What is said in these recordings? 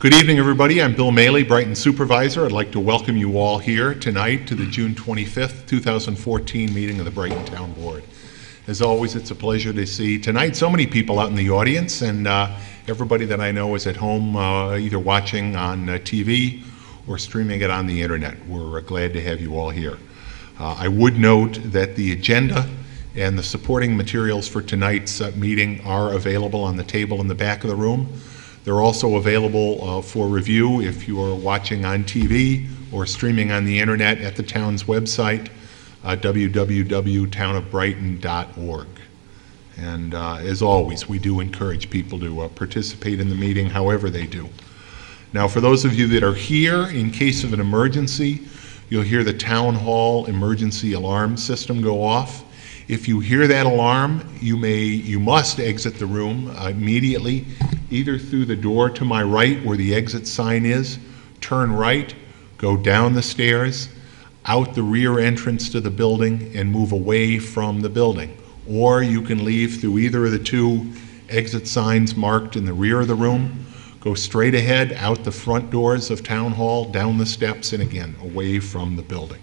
Good evening, everybody. I'm Bill Maley, Brighton Supervisor. I'd like to welcome you all here tonight to the June 25th, 2014 meeting of the Brighton Town Board. As always, it's a pleasure to see tonight so many people out in the audience, and everybody that I know is at home either watching on TV or streaming it on the internet. We're glad to have you all here. I would note that the agenda and the supporting materials for tonight's meeting are available on the table in the back of the room. They're also available for review if you are watching on TV or streaming on the internet at the town's website, www.townofbrighton.org. And as always, we do encourage people to participate in the meeting however they do. Now, for those of you that are here, in case of an emergency, you'll hear the town hall emergency alarm system go off. If you hear that alarm, you must exit the room immediately, either through the door to my right where the exit sign is, turn right, go down the stairs, out the rear entrance to the building, and move away from the building. Or you can leave through either of the two exit signs marked in the rear of the room, go straight ahead out the front doors of Town Hall, down the steps, and again, away from the building.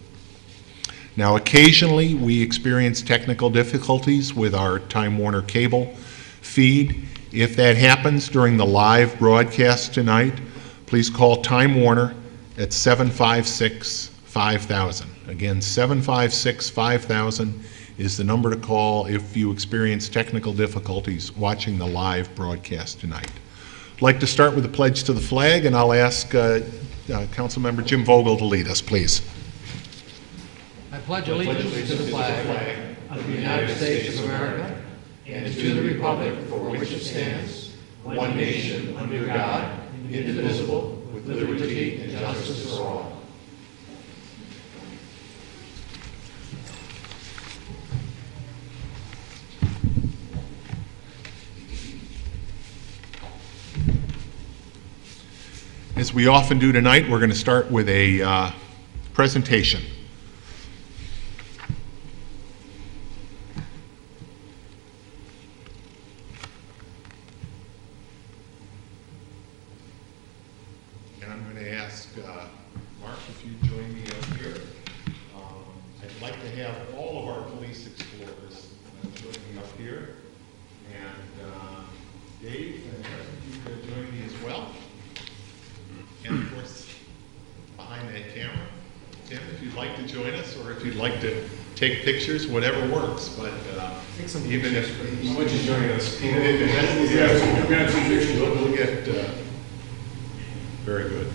Now, occasionally we experience technical difficulties with our Time Warner cable feed. If that happens during the live broadcast tonight, please call Time Warner at 756-5000. Again, 756-5000 is the number to call if you experience technical difficulties watching the live broadcast tonight. I'd like to start with the pledge to the flag, and I'll ask Councilmember Jim Vogel to lead us, please. I pledge allegiance to the flag of the United States of America and to the republic for which it stands, one nation under God, indivisible, with liberty and justice for all. As we often do tonight, we're going to start with a presentation. Take pictures, whatever works, but even if would you join us? we'll get very good.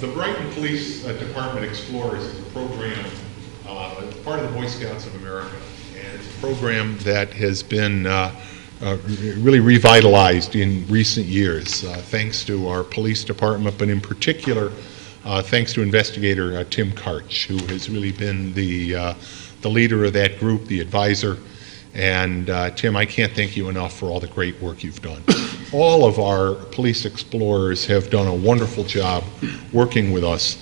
The Brighton Police Department Explorers is a program, part of the Boy Scouts of America, and it's a program that has been really revitalized in recent years, thanks to our police department, but in particular, thanks to investigator Tim Karch, who has really been the leader of that group, the advisor. And Tim, I can't thank you enough for all the great work you've done. All of our police explorers have done a wonderful job working with us,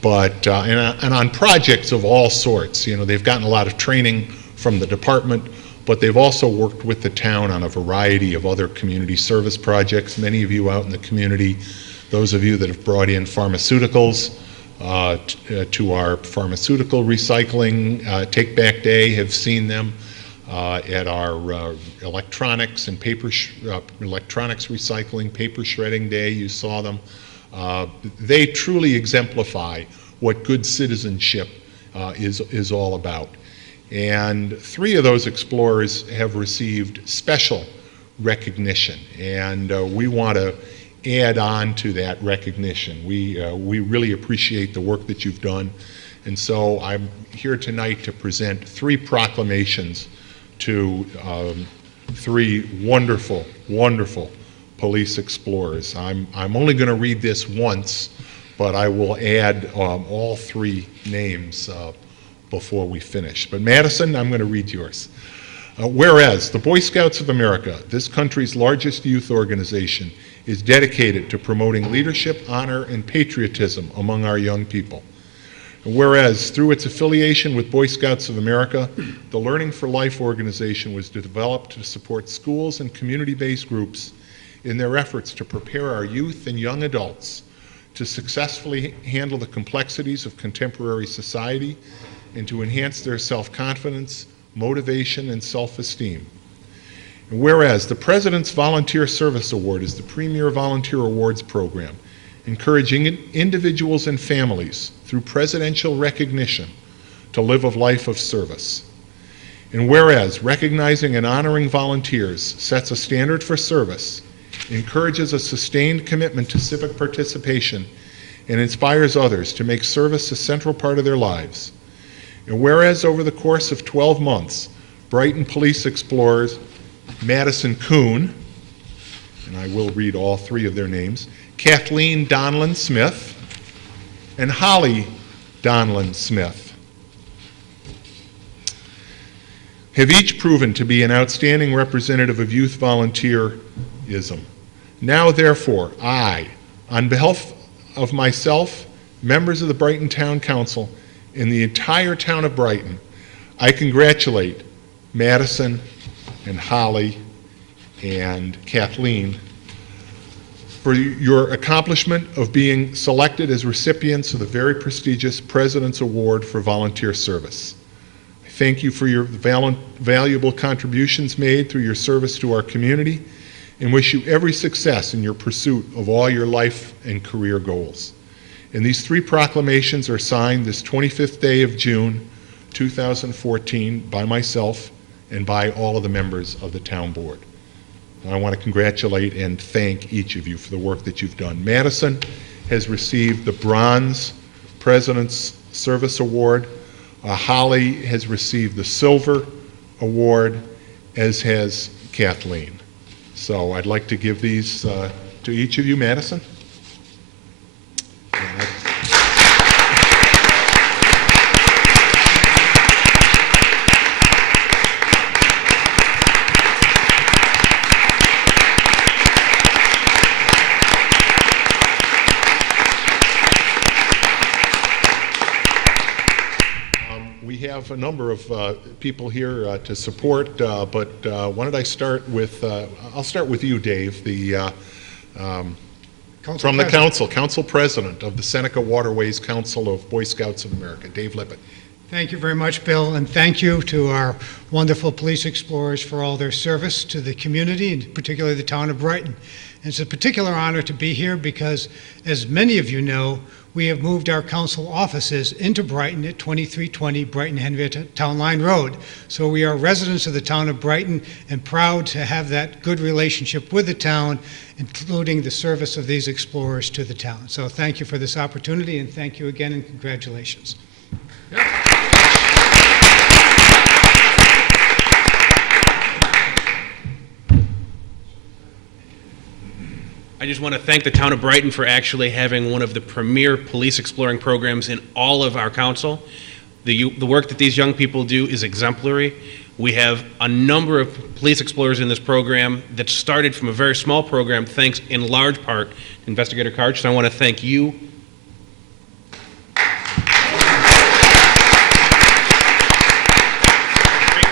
but and on projects of all sorts. You know, they've gotten a lot of training from the department, but they've also worked with the town on a variety of other community service projects. Many of you out in the community, those of you that have brought in pharmaceuticals to our pharmaceutical recycling take-back day have seen them. At our electronics and electronics recycling, paper shredding day, you saw them. They truly exemplify what good citizenship is all about. And 3 of those explorers have received special recognition, and we want to add on to that recognition. We really appreciate the work that you've done, and so I'm here tonight to present 3 proclamations to 3 wonderful, wonderful police explorers. I'm only going to read this once, but I will add all 3 names before we finish. But Madison, I'm going to read yours. Whereas the Boy Scouts of America, this country's largest youth organization, is dedicated to promoting leadership, honor, and patriotism among our young people. Whereas, through its affiliation with Boy Scouts of America, the Learning for Life organization was developed to support schools and community-based groups in their efforts to prepare our youth and young adults to successfully handle the complexities of contemporary society and to enhance their self-confidence, motivation, and self-esteem. And whereas the President's Volunteer Service Award is the premier volunteer awards program, encouraging individuals and families through presidential recognition to live a life of service. And whereas recognizing and honoring volunteers sets a standard for service, encourages a sustained commitment to civic participation, and inspires others to make service a central part of their lives. And whereas over the course of 12 months, Brighton Police Explorers Madison Kuhn, and I will read all three of their names, Kathleen Donlin Smith, and Holly Donlin Smith, have each proven to be an outstanding representative of youth volunteerism. Now, therefore, I, on behalf of myself, members of the Brighton Town Council, and the entire town of Brighton, I congratulate Madison and Holly and Kathleen for your accomplishment of being selected as recipients of the very prestigious President's Award for Volunteer Service. I thank you for your valuable contributions made through your service to our community and wish you every success in your pursuit of all your life and career goals. And these three proclamations are signed this 25th day of June, 2014, by myself and by all of the members of the town board. And I want to congratulate and thank each of you for the work that you've done. Madison has received the Bronze President's Service Award. Holly has received the Silver Award, as has Kathleen. So I'd like to give these to each of you. Madison. We have a number of people here to support, but why don't I start with, I'll start with you, Dave, from the Council President of the Seneca Waterways Council of Boy Scouts of America, Dave Lippitt. Thank you very much, Bill, and thank you to our wonderful police explorers for all their service to the community, and particularly the town of Brighton. And it's a particular honor to be here because, as many of you know, we have moved our council offices into Brighton at 2320 Brighton-Henrietta Town Line Road. So we are residents of the town of Brighton and proud to have that good relationship with the town, including the service of these explorers to the town. So thank you for this opportunity, and thank you again, and congratulations. I just want to thank the town of Brighton for actually having one of the premier police exploring programs in all of our council. The work that these young people do is exemplary. We have a number of police explorers in this program that started from a very small program, thanks in large part to Investigator Karch. So I want to thank you. Great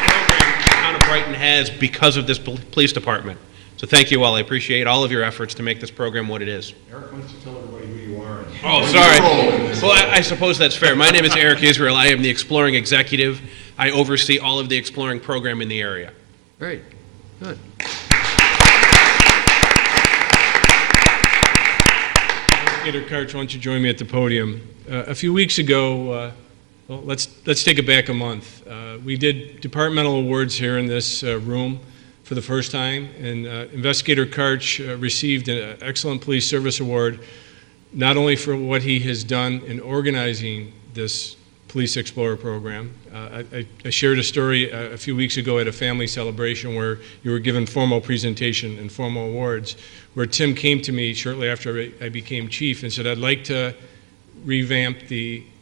program the town of Brighton has because of this police department. So thank you all. I appreciate all of your efforts to make this program what it is. Eric, why don't you tell everybody who you are? Oh, sorry. Well, I suppose that's fair. My name is Eric Israel. I am the Exploring Executive. I oversee all of the exploring program in the area. Great, good. Investigator Karch, why don't you join me at the podium? A few weeks ago, well, let's take it back a month. We did departmental awards here in this room for the first time, and Investigator Karch received an Excellent Police Service Award, not only for what he has done in organizing this Police Explorer program. I shared a story a few weeks ago at a family celebration where you were given formal presentation and formal awards, where Tim came to me shortly after I became chief and said, I'd like to revamp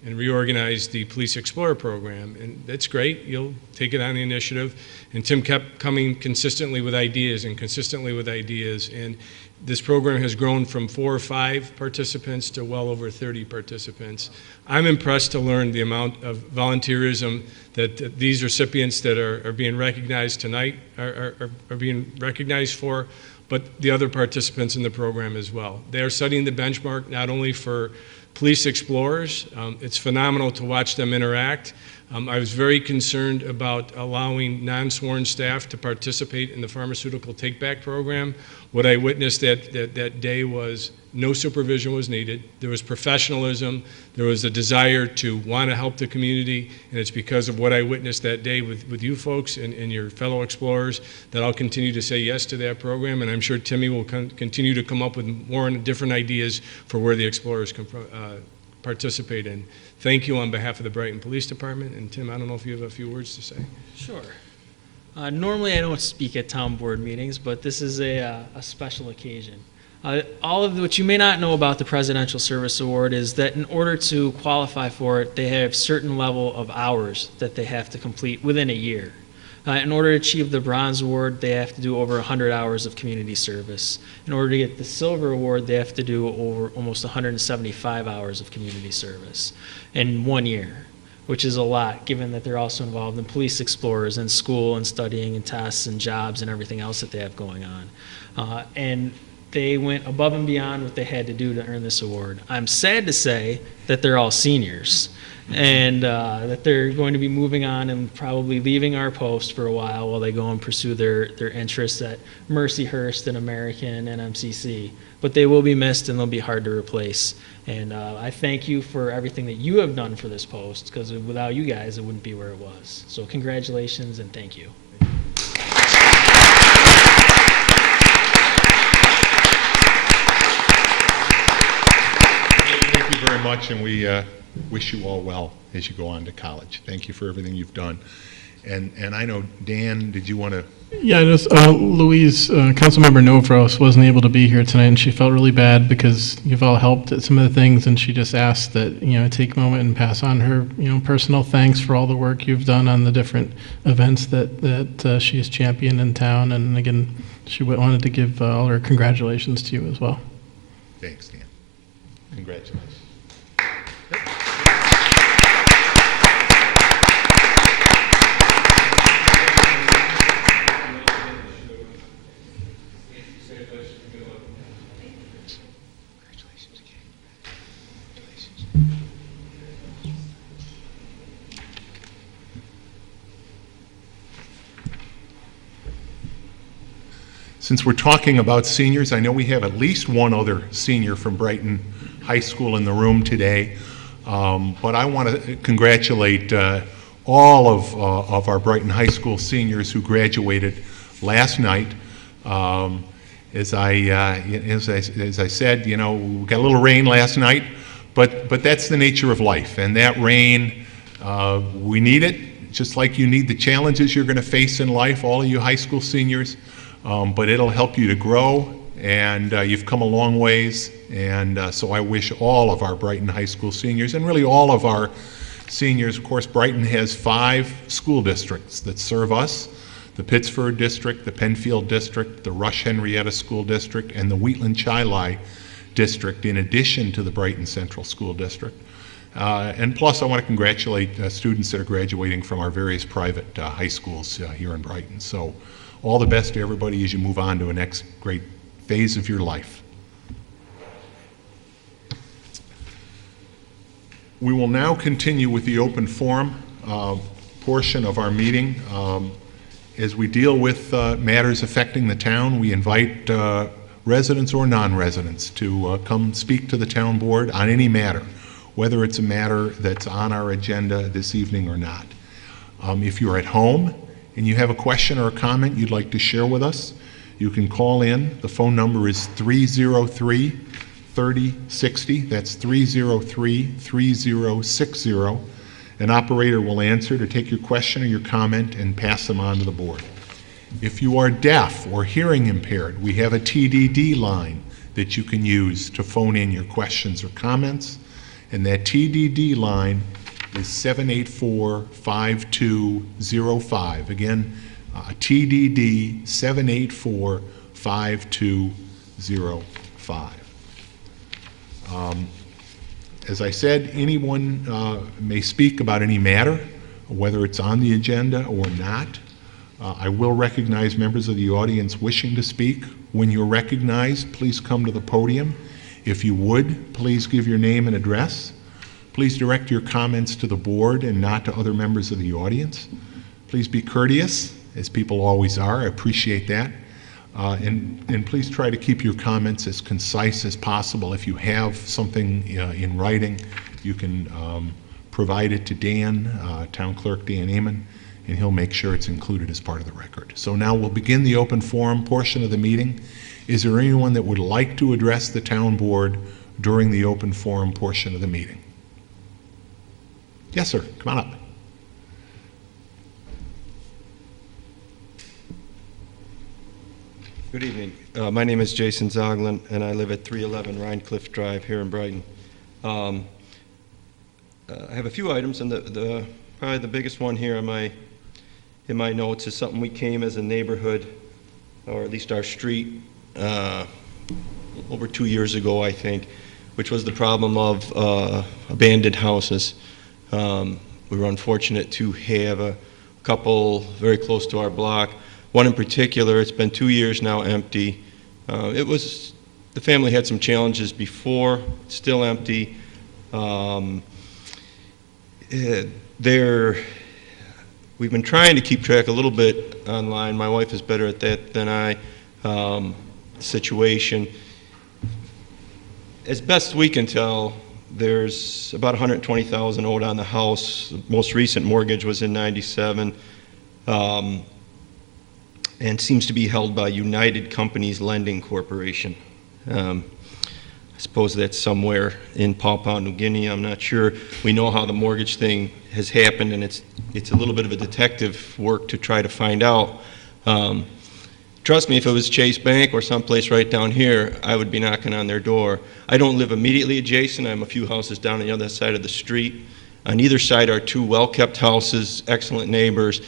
and reorganize the Police Explorer program. And that's great. You'll take it on the initiative. And Tim kept coming consistently with ideas. And this program has grown from 4 or 5 participants to well over 30 participants. I'm impressed to learn the amount of volunteerism that these recipients that are being recognized tonight are being recognized for. but the other participants in the program as well. They are setting the benchmark not only for police explorers. It's phenomenal to watch them interact. I was very concerned about allowing non-sworn staff to participate in the pharmaceutical take-back program. What I witnessed that day was no supervision was needed. There was professionalism. There was a desire to want to help the community, and it's because of what I witnessed that day with you folks and your fellow explorers that I'll continue to say yes to that program, and I'm sure Timmy will continue to come up with more and different ideas for where the explorers can participate in. Thank you on behalf of the Brighton Police Department, and Tim, I don't know if you have a few words to say. Sure. Normally I don't speak at town board meetings, but this is a special occasion. All of what you may not know about the Presidential Service Award is that in order to qualify for it, they have certain level of hours that they have to complete within a year. In order to achieve the Bronze Award, they have to do over 100 hours of community service. In order to get the Silver Award, they have to do over almost 175 hours of community service in 1 year, which is a lot, given that they're also involved in police explorers and school and studying and tests and jobs and everything else that they have going on. And they went above and beyond what they had to do to earn this award. I'm sad to say that they're all seniors, and that they're going to be moving on and probably leaving our post for a while they go and pursue their interests at Mercyhurst and American and MCC. But they will be missed, and they'll be hard to replace. And I thank you for everything that you have done for this post, because without you guys, it wouldn't be where it was. So congratulations and thank you. Thank you very much, and we wish you all well as you go on to college. Thank you for everything you've done. And I know, Dan, did you want to? Yeah, just Louise, Councilmember Novros wasn't able to be here tonight, and she felt really bad because you've all helped at some of the things, and she just asked that, take a moment and pass on her, personal thanks for all the work you've done on the different events that she has championed in town. And again, she wanted to give all her congratulations to you as well. Thanks, Dan. Congratulations. Since we're talking about seniors, I know we have at least one other senior from Brighton High School in the room today, but I want to congratulate all of our Brighton High School seniors who graduated last night. As I said, we got a little rain last night, but that's the nature of life, and that rain, we need it, just like you need the challenges you're going to face in life, all of you high school seniors. But it'll help you to grow, and you've come a long ways, and so I wish all of our Brighton High School seniors, and really all of our seniors, of course, Brighton has 5 school districts that serve us: the Pittsford District, the Penfield District, the Rush Henrietta School District, and the Wheatland Chilai District, in addition to the Brighton Central School District. And plus, I want to congratulate students that are graduating from our various private high schools here in Brighton. So all the best to everybody as you move on to a next great phase of your life. We will now continue with the open forum portion of our meeting. As we deal with matters affecting the town, we invite residents or non-residents to come speak to the town board on any matter, whether it's a matter that's on our agenda this evening or not. If you're at home and you have a question or a comment you'd like to share with us, you can call in. The phone number is 303-3060. That's 303-3060. An operator will answer to take your question or your comment and pass them on to the board. If you are deaf or hearing impaired, we have a TDD line that you can use to phone in your questions or comments, and that TDD line is 784-5205. Again, TDD 784-5205. As I said, anyone may speak about any matter, whether it's on the agenda or not. I will recognize members of the audience wishing to speak. When you're recognized, please come to the podium. If you would, please give your name and address. Please direct your comments to the board and not to other members of the audience. Please be courteous, as people always are. I appreciate that. And please try to keep your comments as concise as possible. If you have something in writing, you can provide it to Dan, Town Clerk Dan Amon, and he'll make sure it's included as part of the record. So now we'll begin the open forum portion of the meeting. Is there anyone that would like to address the town board during the open forum portion of the meeting? Yes, sir. Come on up. Good evening. My name is Jason Zoglin, and I live at 311 Rhinecliff Drive here in Brighton. I have a few items, and probably the biggest one here in my notes is something we came as a neighborhood, or at least our street, over 2 years ago, I think, which was the problem of abandoned houses. We were unfortunate to have a couple very close to our block. One in particular, it's been 2 years now empty. The family had some challenges before, still empty. We've been trying to keep track a little bit online. My wife is better at that than I. Situation. As best we can tell, there's about $120,000 owed on the house. The most recent mortgage was in '97. And seems to be held by United Companies Lending Corporation. I suppose that's somewhere in Papua New Guinea. I'm not sure. We know how the mortgage thing has happened, and it's a little bit of a detective work to try to find out. Trust me, if it was Chase Bank or someplace right down here, I would be knocking on their door. I don't live immediately adjacent. I'm a few houses down on the other side of the street. On either side are two well-kept houses, excellent neighbors.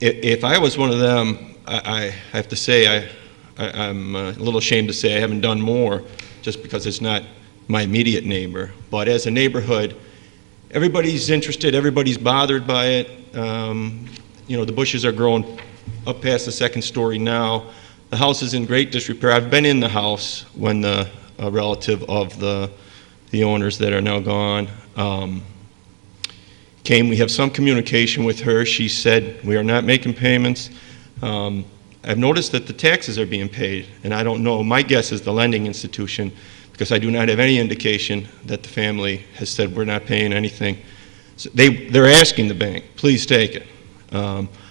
If I was one of them, I have to say I'm a little ashamed to say I haven't done more, just because it's not my immediate neighbor. But as a neighborhood, everybody's interested, everybody's bothered by it. The bushes are growing up past the second story now. The house is in great disrepair. I've been in the house when a relative of the owners that are now gone came. We have some communication with her. She said we are not making payments. I've noticed that the taxes are being paid, and I don't know. My guess is the lending institution, because I do not have any indication that the family has said we're not paying anything. So they're asking the bank, please take it.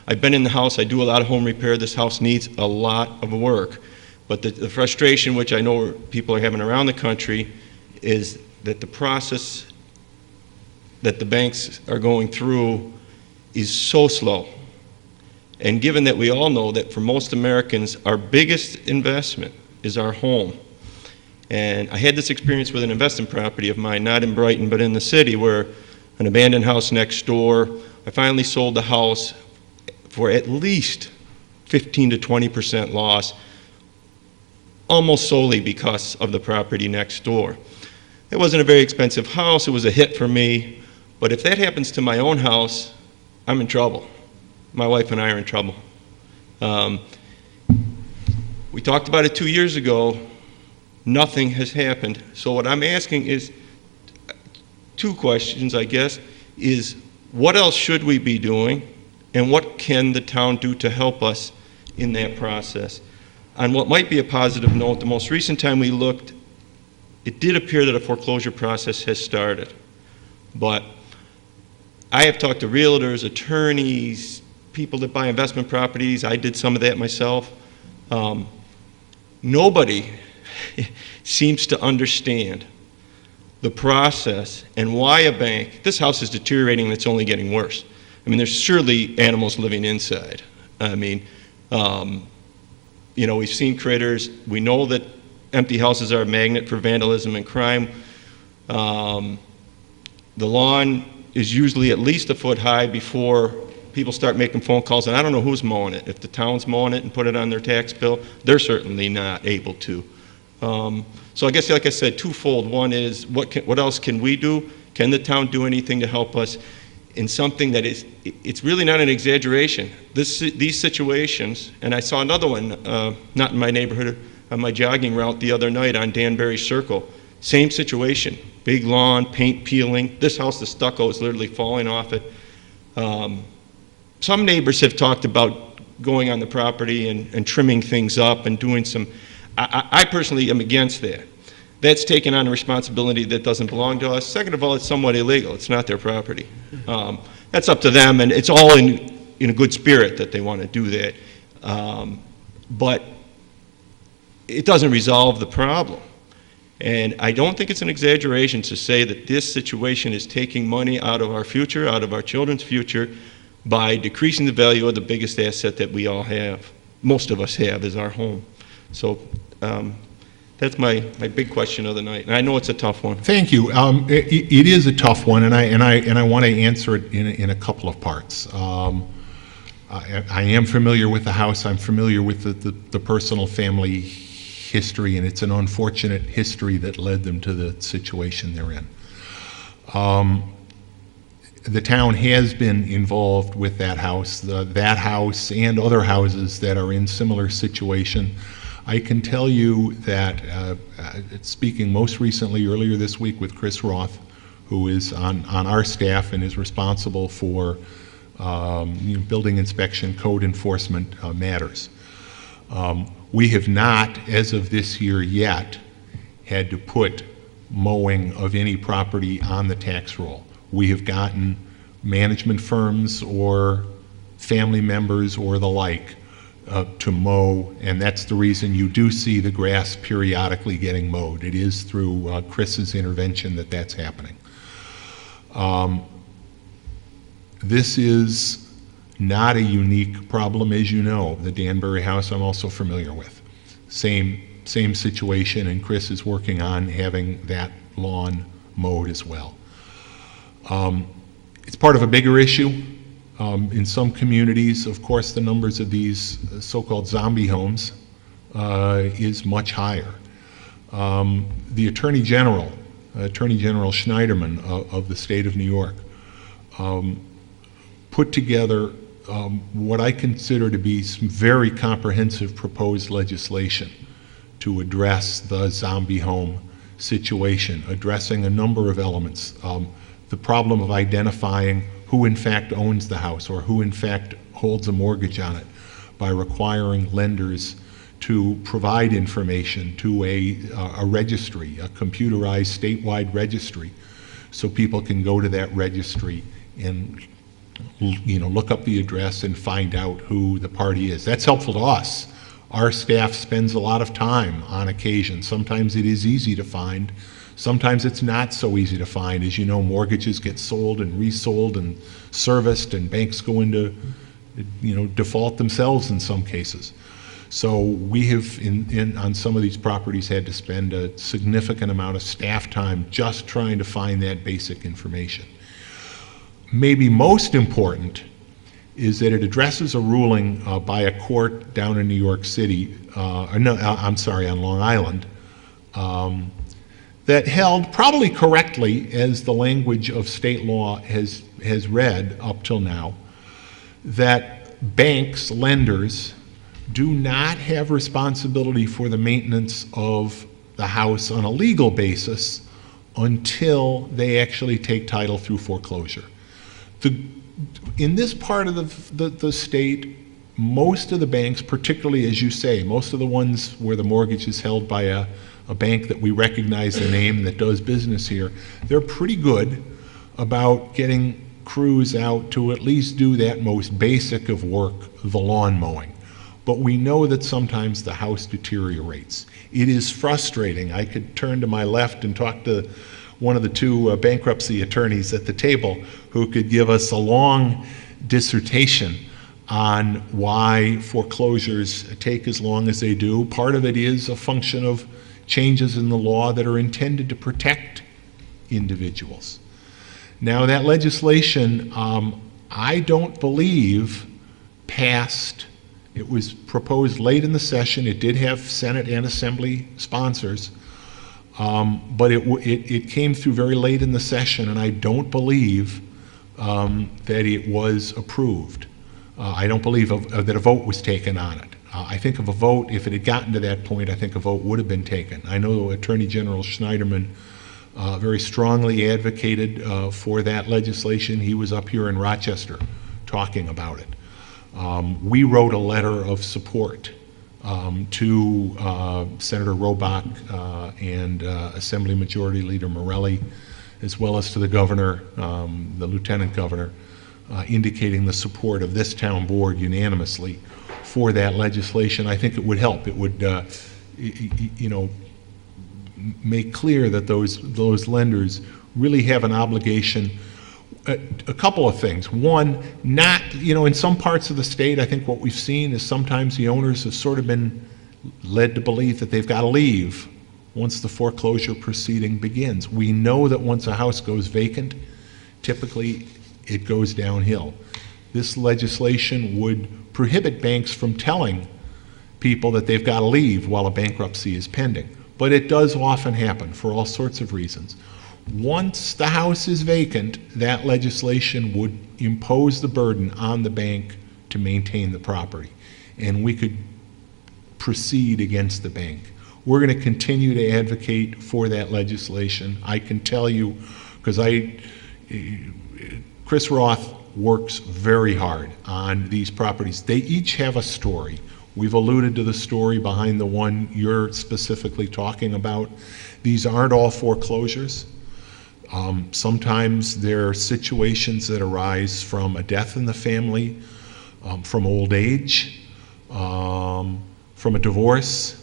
I've been in the house. I do a lot of home repair. This house needs a lot of work. But the frustration, which I know people are having around the country, is that the process that the banks are going through is so slow. And given that we all know that for most Americans, our biggest investment is our home. And I had this experience with an investment property of mine, not in Brighton, but in the city, where an abandoned house next door, I finally sold the house for at least 15 to 20% loss, almost solely because of the property next door. It wasn't a very expensive house. It was a hit for me. But if that happens to my own house, I'm in trouble. My wife and I are in trouble. We talked about it 2 years ago. Nothing has happened. So what I'm asking is two questions, I guess, is what else should we be doing, and what can the town do to help us in that process? On what might be a positive note, the most recent time we looked, it did appear that a foreclosure process has started. But I have talked to realtors, attorneys, people that buy investment properties. I did some of that myself. Nobody seems to understand the process and why a bank, this house is deteriorating and it's only getting worse. I mean, there's surely animals living inside. I mean, we've seen critters. We know that empty houses are a magnet for vandalism and crime. The lawn is usually at least a foot high before people start making phone calls, and I don't know who's mowing it. If the town's mowing it and put it on their tax bill, they're certainly not able to. So I guess, like I said, twofold. One is, what else can we do? Can the town do anything to help us? in something that is, it's really not an exaggeration. These situations, and I saw another one, not in my neighborhood, on my jogging route the other night on Danbury Circle. Same situation, big lawn, paint peeling. This house, the stucco is literally falling off it. Some neighbors have talked about going on the property and trimming things up and doing some, I personally am against that. That's taking on a responsibility that doesn't belong to us. Second of all, it's somewhat illegal. It's not their property. That's up to them, and it's all in a good spirit that they want to do that. But it doesn't resolve the problem. And I don't think it's an exaggeration to say that this situation is taking money out of our future, out of our children's future, by decreasing the value of the biggest asset that we all have, most of us have, is our home. So that's my big question of the night. And I know it's a tough one. Thank you. It is a tough one, and I want to answer it in a couple of parts. I am familiar with the house. I'm familiar with the personal family history, and it's an unfortunate history that led them to the situation they're in. The town has been involved with that house and other houses that are in similar situation. I can tell you that, speaking most recently earlier this week with Chris Roth, who is on our staff and is responsible for building inspection, code enforcement matters. We have not, as of this year yet, had to put mowing of any property on the tax roll. We have gotten management firms or family members or the like to mow, and that's the reason you do see the grass periodically getting mowed. It is through Chris's intervention that that's happening. This is not a unique problem, as you know. The Danbury house I'm also familiar with. Same situation, and Chris is working on having that lawn mowed as well. It's part of a bigger issue. In some communities, of course, the numbers of these so-called zombie homes is much higher. The Attorney General Schneiderman of the state of New York, put together what I consider to be some very comprehensive proposed legislation to address the zombie home situation, addressing a number of elements. The problem of identifying who in fact owns the house or who in fact holds a mortgage on it by requiring lenders to provide information to a registry, a computerized statewide registry, so people can go to that registry and look up the address and find out who the party is. That's helpful to us. Our staff spends a lot of time on occasion. Sometimes it is easy to find. Sometimes it's not so easy to find. As you know, mortgages get sold and resold and serviced, and banks go into default themselves in some cases. So we have, on some of these properties, had to spend a significant amount of staff time just trying to find that basic information. Maybe most important is that it addresses a ruling by a court down in New York City, on Long Island, that held, probably correctly as the language of state law has read up till now, that banks, lenders, do not have responsibility for the maintenance of the house on a legal basis until they actually take title through foreclosure. In this part of the state, most of the banks, particularly as you say, most of the ones where the mortgage is held by a bank that we recognize the name that does business here, they're pretty good about getting crews out to at least do that most basic of work, the lawn mowing. But we know that sometimes the house deteriorates. It is frustrating. I could turn to my left and talk to one of the two bankruptcy attorneys at the table who could give us a long dissertation on why foreclosures take as long as they do. Part of it is a function of changes in the law that are intended to protect individuals. Now, that legislation, I don't believe passed. It was proposed late in the session. It did have Senate and Assembly sponsors, but it came through very late in the session, and I don't believe that it was approved. I don't believe that a vote was taken on it. I think of a vote, if it had gotten to that point, I think a vote would have been taken. I know Attorney General Schneiderman very strongly advocated for that legislation. He was up here in Rochester talking about it. We wrote a letter of support to Senator Robach and Assembly Majority Leader Morelli, as well as to the governor, the lieutenant governor, indicating the support of this town board unanimously for that legislation. I think it would help. It would, you know, make clear that those lenders really have an obligation. A couple of things. One, not, you know, in some parts of the state, I think what we've seen is sometimes the owners have sort of been led to believe that they've got to leave once the foreclosure proceeding begins. We know that once a house goes vacant, typically it goes downhill. This legislation would prohibit banks from telling people that they've got to leave while a bankruptcy is pending. But it does often happen for all sorts of reasons. Once the house is vacant, that legislation would impose the burden on the bank to maintain the property, and we could proceed against the bank. We're going to continue to advocate for that legislation. I can tell you, because Chris Roth works very hard on these properties. They each have a story. We've alluded to the story behind the one you're specifically talking about. These aren't all foreclosures. Sometimes there are situations that arise from a death in the family, from old age, from a divorce,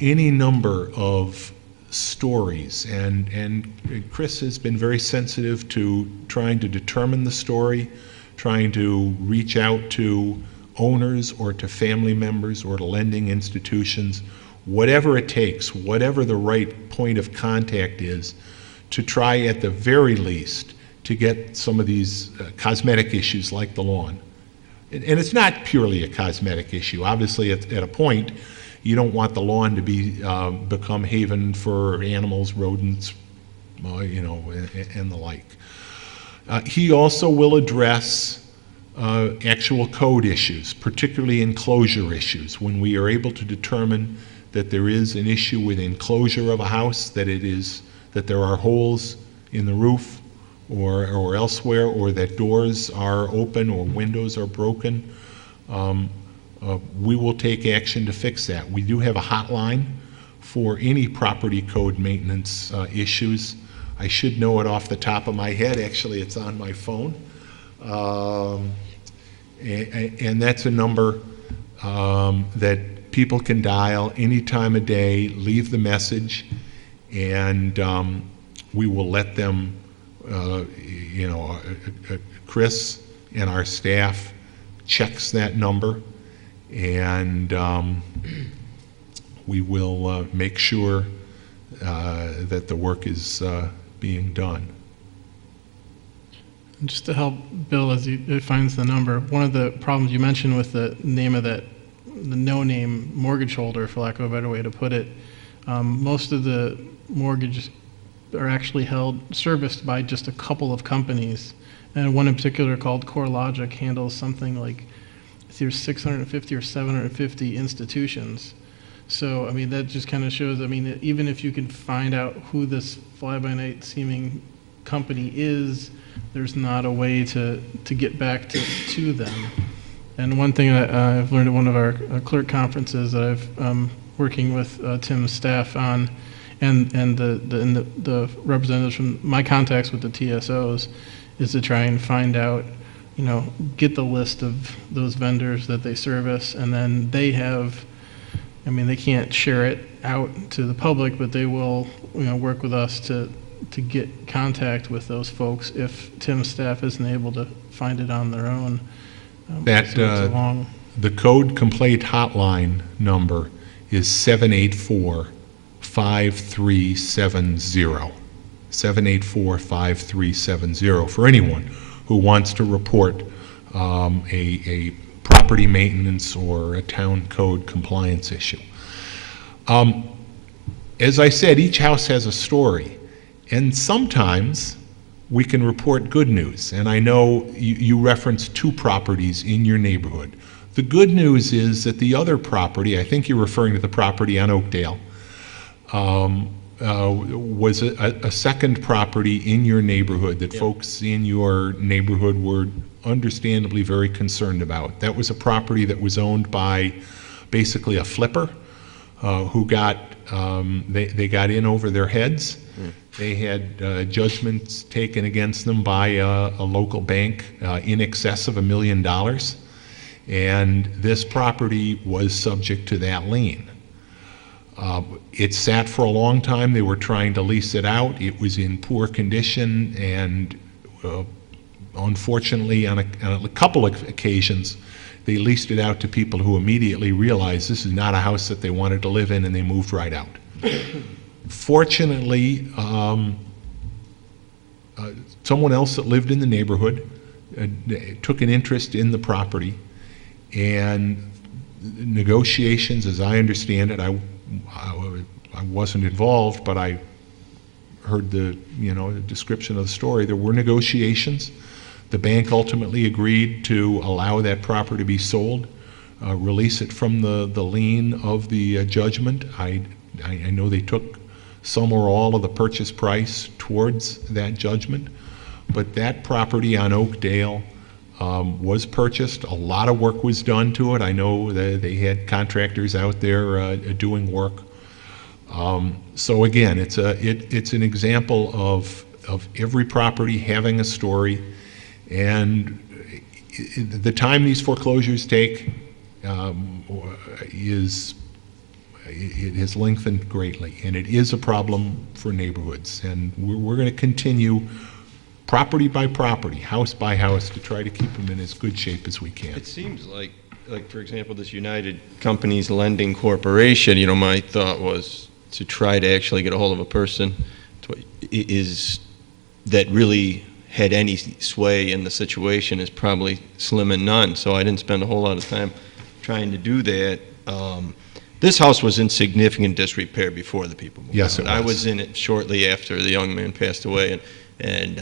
any number of stories. And Chris has been very sensitive to trying to determine the story, trying to reach out to owners or to family members or to lending institutions, whatever it takes, whatever the right point of contact is, to try at the very least to get some of these cosmetic issues like the lawn. And it's not purely a cosmetic issue. Obviously, at a point, you don't want the lawn to be become haven for animals, rodents, you know, and the like. He also will address actual code issues, particularly enclosure issues. When we are able to determine that there is an issue with enclosure of a house, that there are holes in the roof or elsewhere, or that doors are open or windows are broken, we will take action to fix that. We do have a hotline for any property code maintenance issues. I should know it off the top of my head. Actually, it's on my phone. And that's a number that people can dial any time of day, leave the message, and we will let them, you know, Chris and our staff checks that number, and we will make sure that the work is being done. Just to help Bill as he finds the number, one of the problems you mentioned with the name of the no-name mortgage holder, for lack of a better way to put it, most of the mortgages are actually serviced by just a couple of companies, and one in particular called CoreLogic handles something like it's either 650 or 750 institutions. So I mean, that just kind of shows, I mean, even if you can find out who this fly-by-night seeming company is, there's not a way to get back to them. And one thing I've learned at one of our clerk conferences that I've working with Tim's staff on, and the representatives from my contacts with the TSOs, is to try and find out, you know, get the list of those vendors that they service, and then they have, I mean, they can't share it out to the public, but they will, you know, work with us to get contact with those folks if Tim's staff isn't able to find it on their own. The code complaint hotline number is 784-5370. 784-5370 for anyone who wants to report a property maintenance or a town code compliance issue. As I said, each house has a story, and sometimes we can report good news. And I know you referenced 2 properties in your neighborhood. The good news is that the other property, I think you're referring to the property on Oakdale, was a second property in your neighborhood that folks in your neighborhood were understandably very concerned about. That was a property that was owned by basically a flipper who got, they got in over their heads. They had judgments taken against them by a local bank in excess of $1 million. And this property was subject to that lien. It sat for a long time. They were trying to lease it out. It was in poor condition, and unfortunately, on a couple of occasions, they leased it out to people who immediately realized this is not a house that they wanted to live in, and they moved right out. Fortunately, someone else that lived in the neighborhood took an interest in the property, and negotiations, as I understand it, I wasn't involved, but I heard the description of the story. There were negotiations. The bank ultimately agreed to allow that property to be sold, release it from the lien of the judgment. I know they took some or all of the purchase price towards that judgment, but that property on Oakdale was purchased. A lot of work was done to it. I know that they had contractors out there doing work. So again, it's an example of every property having a story, and the time these foreclosures take it has lengthened greatly, and it is a problem for neighborhoods, and we're going to continue property by property, house by house, to try to keep them in as good shape as we can. It seems like for example, this United Companies Lending Corporation, my thought was to try to actually get a hold of a person that really had any sway in the situation is probably slim and none, so I didn't spend a whole lot of time trying to do that. This house was in significant disrepair before the people moved Yes, out. it was. I was in it shortly after the young man passed away, and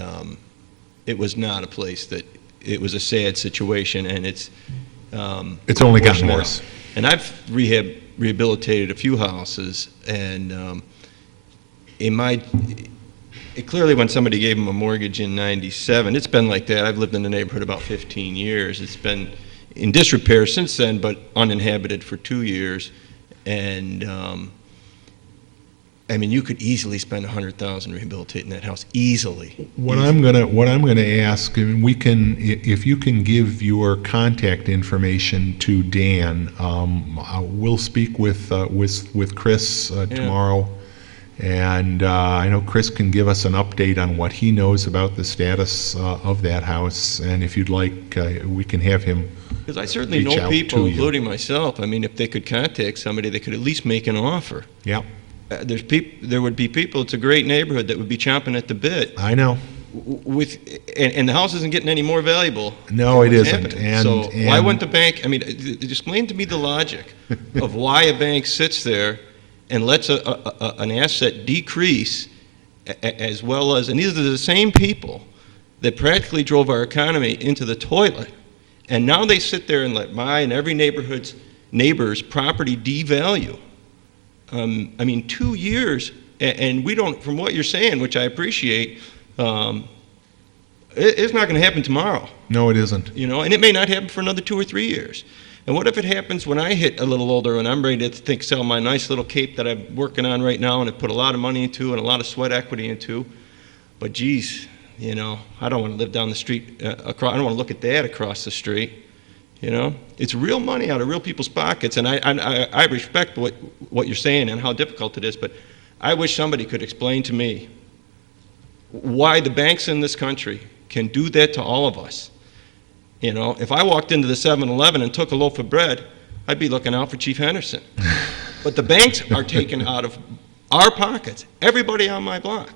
it was not a place that, it was a sad situation, and it's only gotten worse. And I've rehabilitated a few houses, and clearly when somebody gave them a mortgage in '97, it's been like that. I've lived in the neighborhood about 15 years. It's been in disrepair since then, but uninhabited for 2 years. And you could easily spend $100,000 rehabilitating that house, easily. What I'm gonna ask, and if you can give your contact information to Dan, we'll speak with Chris tomorrow, and I know Chris can give us an update on what he knows about the status of that house, and if you'd like, we can have him. Because I certainly reach know out people, to you. including myself. If they could contact somebody, they could at least make an offer. Yeah, There would be people. It's a great neighborhood that would be chomping at the bit. I know. And the house isn't getting any more valuable. No, it What's isn't. happening. And, so and why wouldn't the bank? Explain to me the logic of why a bank sits there and lets an asset decrease, as well as, and these are the same people that practically drove our economy into the toilet, and now they sit there and let my and every neighbor's property devalue. 2 years, and we don't, from what you're saying, which I appreciate, it's not going to happen tomorrow. No, it isn't. And it may not happen for another 2 or 3 years. And what if it happens when I hit a little older and I'm ready to sell my nice little cape that I'm working on right now and have put a lot of money into and a lot of sweat equity into? But geez, I don't want to live down the street. I don't want to look at that across the street. It's real money out of real people's pockets, and I respect what you're saying and how difficult it is, but I wish somebody could explain to me why the banks in this country can do that to all of us. If I walked into the 7-Eleven and took a loaf of bread, I'd be looking out for Chief Henderson. But the banks are taken out of our pockets, everybody on my block.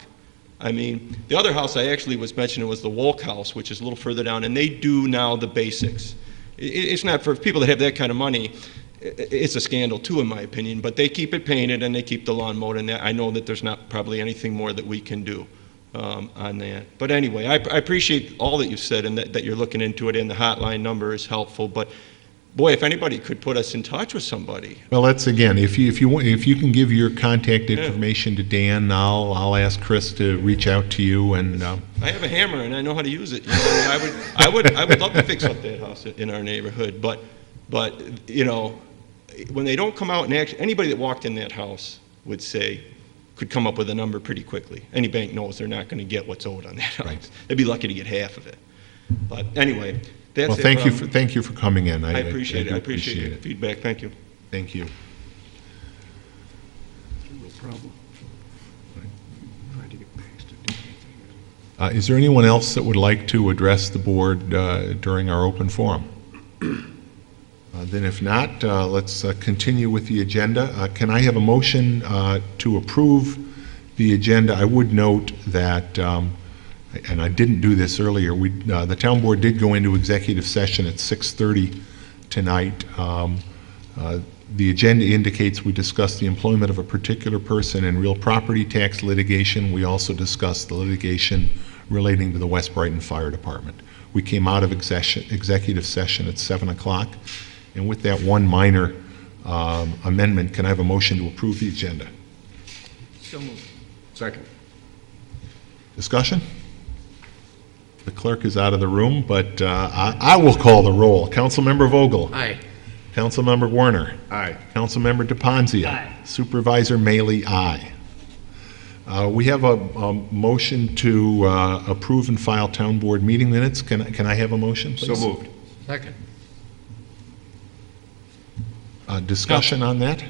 The other house I actually was mentioning was the Wolk House, which is a little further down, and they do now the basics. It's not for people that have that kind of money. It's a scandal too, in my opinion, but they keep it painted and they keep the lawn mowed, and I know that there's not probably anything more that we can do. on that. But anyway, I appreciate all that you've said and that you're looking into it, and the hotline number is helpful. But boy, if anybody could put us in touch with somebody. Well, that's, again, if you can give your contact information to Dan, I'll ask Chris to reach out to you, and I have a hammer and I know how to use it. You know, I would love to fix up that house in our neighborhood, but you know, when they don't come out and anybody that walked in that house could come up with a number pretty quickly. Any bank knows they're not going to get what's owed on that house. Right. They'd be lucky to get half of it. But anyway, that's well, it. thank you for coming in. I appreciate it. do I appreciate your feedback. Thank you. Thank you. Is there anyone else that would like to address the board during our open forum? Then if not, let's continue with the agenda. Can I have a motion to approve the agenda? I would note that, and I didn't do this earlier, the town board did go into executive session at 6:30 tonight. The agenda indicates we discussed the employment of a particular person in real property tax litigation. We also discussed the litigation relating to the West Brighton Fire Department. We came out of executive session at 7 o'clock. And with that one minor amendment, can I have a motion to approve the agenda? So moved. Second. Discussion? The clerk is out of the room, but I will call the roll. Councilmember Vogel? Aye. Councilmember Warner? Aye. Councilmember DePonzio? Aye. Supervisor Mailey, aye. We have a motion to approve and file town board meeting minutes. Can I have a motion, please? So moved. Second. Discussion on that?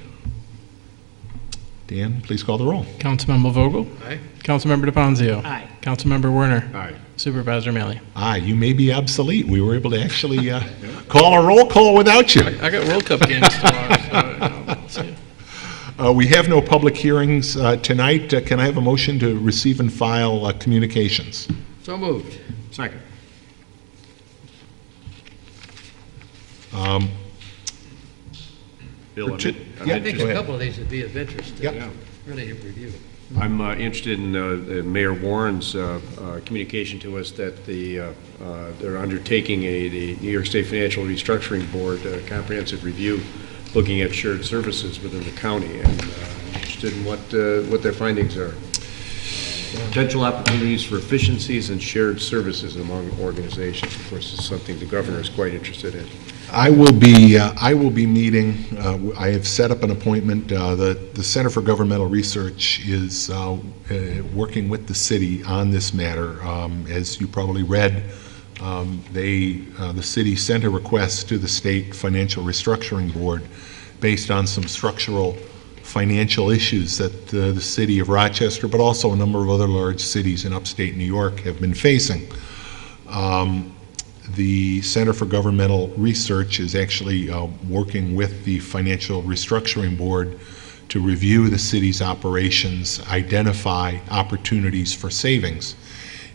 Dan, please call the roll. Councilmember Vogel? Aye. Councilmember DePonzio? Aye. Councilmember Werner? Aye. Supervisor Mealy? Aye, you may be obsolete. We were able to actually call a roll call without you. I got World Cup games tomorrow, so see ya. We have no public hearings tonight. Can I have a motion to receive and file communications? So moved. Second. Bill, Yeah, I think go a ahead. couple of these would be of interest to Yep. really review. I'm interested in Mayor Warren's communication to us that they're undertaking the New York State Financial Restructuring Board comprehensive review, looking at shared services within the county, and I'm interested in what their findings are. Potential opportunities for efficiencies and shared services among organizations. Of course, is something the governor is quite interested in. I will be meeting, I have set up an appointment. The Center for Governmental Research is working with the city on this matter. As you probably read, the city sent a request to the State Financial Restructuring Board based on some structural financial issues that the city of Rochester, but also a number of other large cities in upstate New York have been facing. The Center for Governmental Research is actually working with the Financial Restructuring Board to review the city's operations, identify opportunities for savings.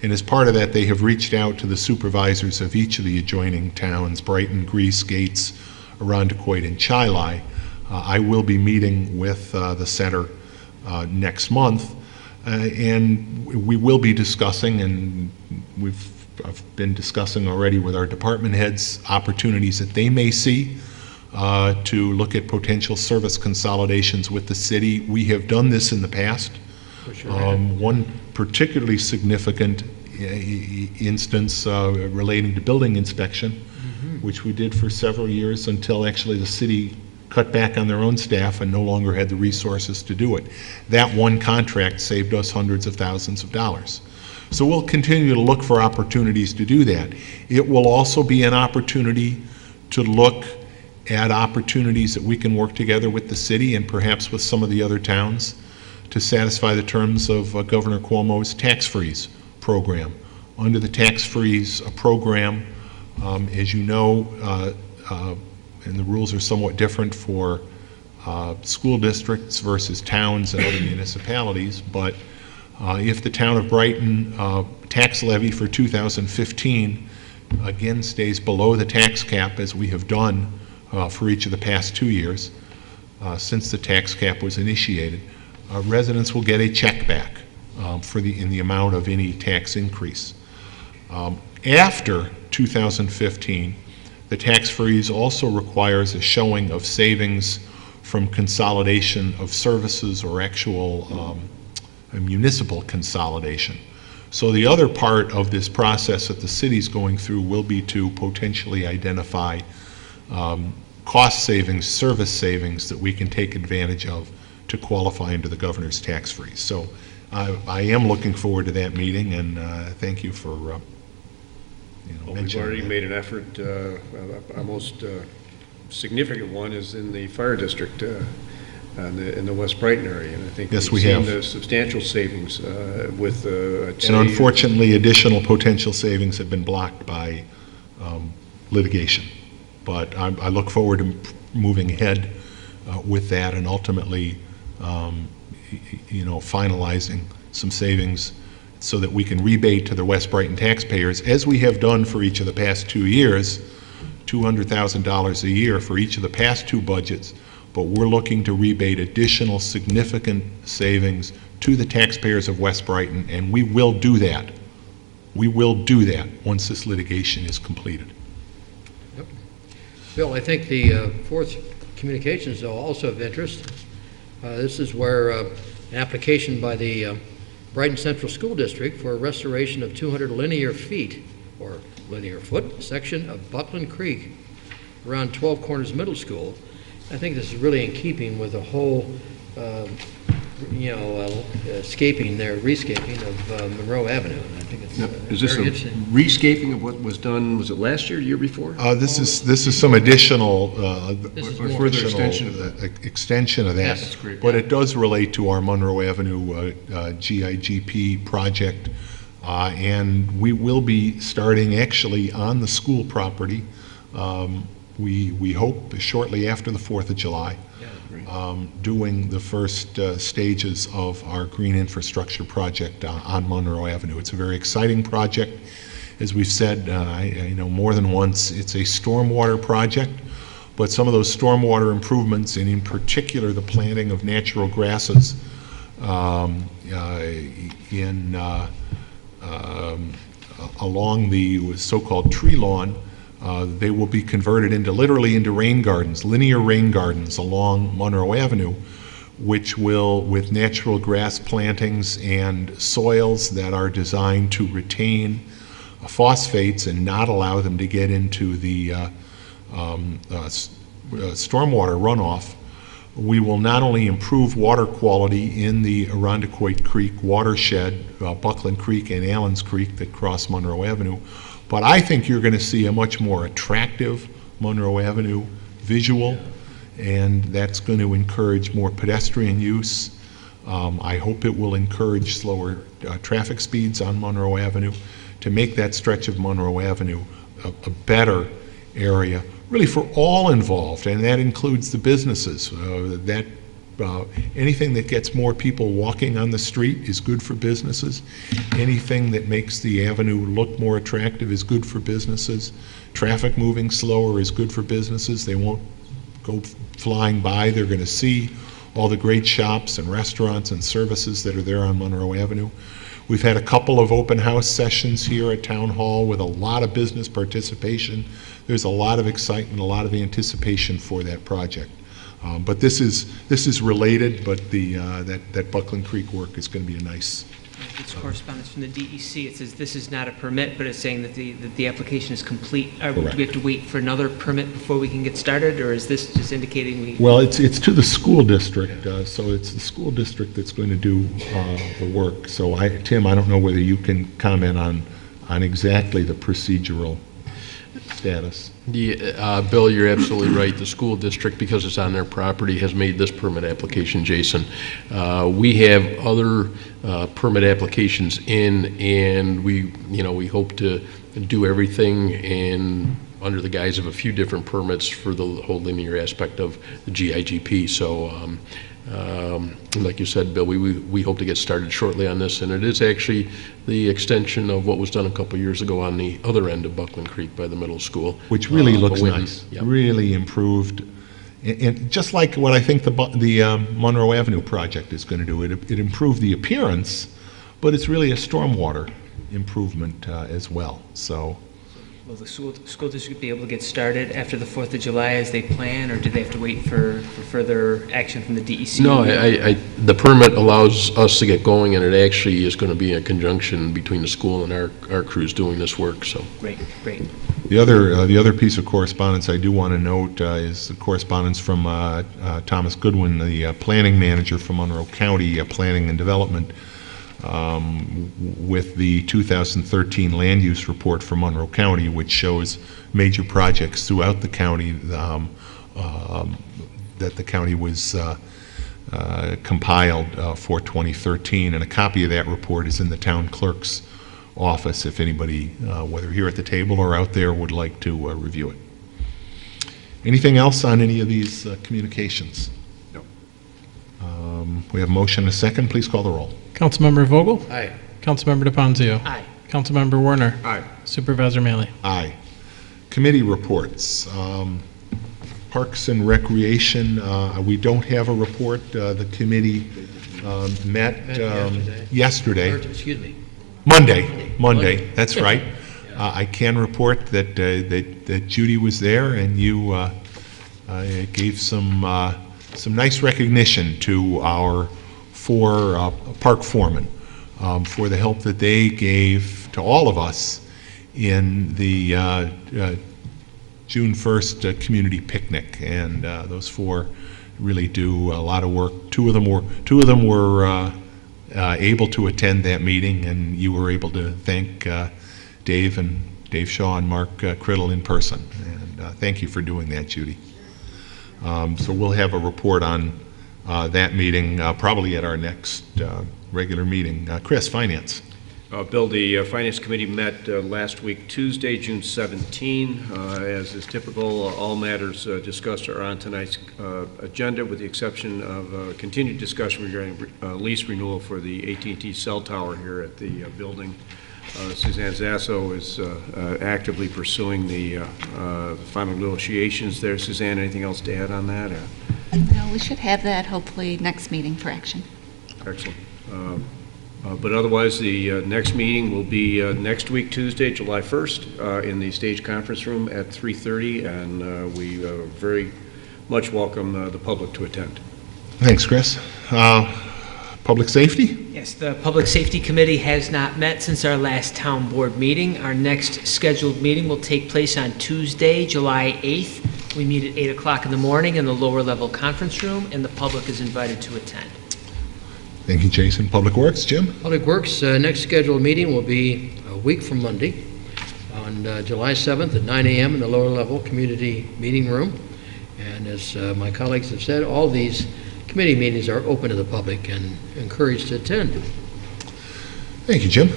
And as part of that, they have reached out to the supervisors of each of the adjoining towns, Brighton, Greece, Gates, Irondequoit, and Chili. I will be meeting with the center next month, and we will be discussing, and I've been discussing already with our department heads, opportunities that they may see to look at potential service consolidations with the city. We have done this in the past. One particularly significant instance relating to building inspection, which we did for several years until actually the city cut back on their own staff and no longer had the resources to do it. That one contract saved us hundreds of thousands of dollars. So we'll continue to look for opportunities to do that. It will also be an opportunity to look at opportunities that we can work together with the city and perhaps with some of the other towns to satisfy the terms of Governor Cuomo's tax freeze program. Under the tax freeze program, as you know, and the rules are somewhat different for school districts versus towns and other municipalities, but if the town of Brighton tax levy for 2015 again stays below the tax cap, as we have done for each of the past 2 years since the tax cap was initiated, residents will get a check back in the amount of any tax increase. After 2015, the tax freeze also requires a showing of savings from consolidation of services or actual municipal consolidation. So the other part of this process that the city's going through will be to potentially identify cost savings, service savings that we can take advantage of to qualify under the governor's tax freeze. So I am looking forward to that meeting, and thank you for We've mentioning already that. made an effort. Our most significant one is in the fire district in the West Brighton area, and I think Yes, we've we seen have. substantial savings with And unfortunately, additional potential savings have been blocked by litigation. But I look forward to moving ahead with that and ultimately, finalizing some savings so that we can rebate to the West Brighton taxpayers, as we have done for each of the past 2 years, $200,000 a year for each of the past 2 budgets. But we're looking to rebate additional significant savings to the taxpayers of West Brighton, and we will do that. We will do that once this litigation is completed. Bill, I think the fourth communications, though, also of interest. This is where an application by the Brighton Central School District for a restoration of 200 linear feet, or linear foot, section of Buckland Creek around 12 Corners Middle School. I think this is really in keeping with the whole, rescaping of Monroe Avenue. And I think it's Is this very a interesting. rescaping of what was done, was it last year, year before? This is some additional, This is or more. further additional, extension of that. extension of that. Yes, that's great. But it does relate to our Monroe Avenue GIGP project. And we will be starting actually on the school property. We hope shortly after the 4th of July. Doing the first stages of our green infrastructure project on Monroe Avenue. It's a very exciting project. As we've said, more than once, it's a stormwater project, but some of those stormwater improvements, and in particular the planting of natural grasses along the so-called tree lawn, they will be converted literally into rain gardens, linear rain gardens along Monroe Avenue, which will, with natural grass plantings and soils that are designed to retain phosphates and not allow them to get into the stormwater runoff, we will not only improve water quality in the Irondequoit Creek watershed, Buckland Creek and Allens Creek that cross Monroe Avenue, but I think you're going to see a much more attractive Monroe Avenue visual, and that's going to encourage more pedestrian use. I hope it will encourage slower traffic speeds on Monroe Avenue to make that stretch of Monroe Avenue a better area, really for all involved, and that includes the businesses. Anything that gets more people walking on the street is good for businesses. Anything that makes the avenue look more attractive is good for businesses. Traffic moving slower is good for businesses. They won't go flying by. They're going to see all the great shops and restaurants and services that are there on Monroe Avenue. We've had a couple of open house sessions here at Town Hall with a lot of business participation. There's a lot of excitement, a lot of anticipation for that project. But this is related, but that Buckland Creek work is going to be a nice. It's correspondence from the DEC. It says this is not a permit, but it's saying that the application is complete. Do Correct. we have to wait for another permit before we can get started, or is this just indicating we? Well, it's to the school district, so it's the school district that's going to do the work. So Tim, I don't know whether you can comment on exactly the procedural status. Bill, you're absolutely right. The school district, because it's on their property, has made this permit application, Jason. We have other permit applications in, and we hope to do everything under the guise of a few different permits for the whole linear aspect of the GIGP. So, like you said, Bill, we hope to get started shortly on this, and it is actually the extension of what was done a couple years ago on the other end of Buckland Creek by the middle school. Which really looks Winton. nice, Yep. really improved. And just like what I think the Monroe Avenue project is going to do, it improved the appearance, but it's really a stormwater improvement as well. So Will the school district be able to get started after the 4th of July as they plan, or do they have to wait for further action from the DEC? No, the permit allows us to get going, and it actually is going to be a conjunction between the school and our crews doing this work, so. Great, great. the other piece of correspondence I do want to note is the correspondence from Thomas Goodwin, the planning manager from Monroe County Planning and Development, with the 2013 land use report for Monroe County, which shows major projects throughout the county that the county was compiled for 2013, and a copy of that report is in the town clerk's office if anybody, whether here at the table or out there, would like to review it. Anything else on any of these communications? No. We have a motion and a second. Please call the roll. Councilmember Vogel? Aye. Councilmember DePonzio? Aye. Councilmember Werner? Aye. Supervisor Mealy? Aye. Committee reports. Parks and Recreation, we don't have a report. The committee met yesterday. Excuse me. Monday, that's right. I can report that that Judy was there, and you gave some nice recognition to our 4 park foremen for the help that they gave to all of us in the June 1st community picnic, and those 4 really do a lot of work. Two of them were able to attend that meeting, and you were able to thank Dave Shaw and Mark Criddle in person, and thank you for doing that, Judy. So we'll have a report on that meeting probably at our next regular meeting. Chris, Finance. Bill, the Finance Committee met last week, Tuesday, June 17. As is typical, all matters discussed are on tonight's agenda, with the exception of continued discussion regarding lease renewal for the AT&T cell tower here at the building. Suzanne Zasso is actively pursuing the final negotiations there. Suzanne, anything else to add on that? No, we should have that hopefully next meeting for action. Excellent. But otherwise, the next meeting will be next week, Tuesday, July 1st, in the Stage Conference Room at 3:30, and we very much welcome the public to attend. Thanks, Chris. Public Safety? Yes, the Public Safety Committee has not met since our last town board meeting. Our next scheduled meeting will take place on Tuesday, July 8th. We meet at 8 o'clock in the morning in the lower level conference room, and the public is invited to attend. Thank you, Jason. Public Works, Jim? Public Works, next scheduled meeting will be a week from Monday on July 7th at 9 a.m. in the lower level community meeting room. And as my colleagues have said, all these committee meetings are open to the public and encouraged to attend. Thank you, Jim.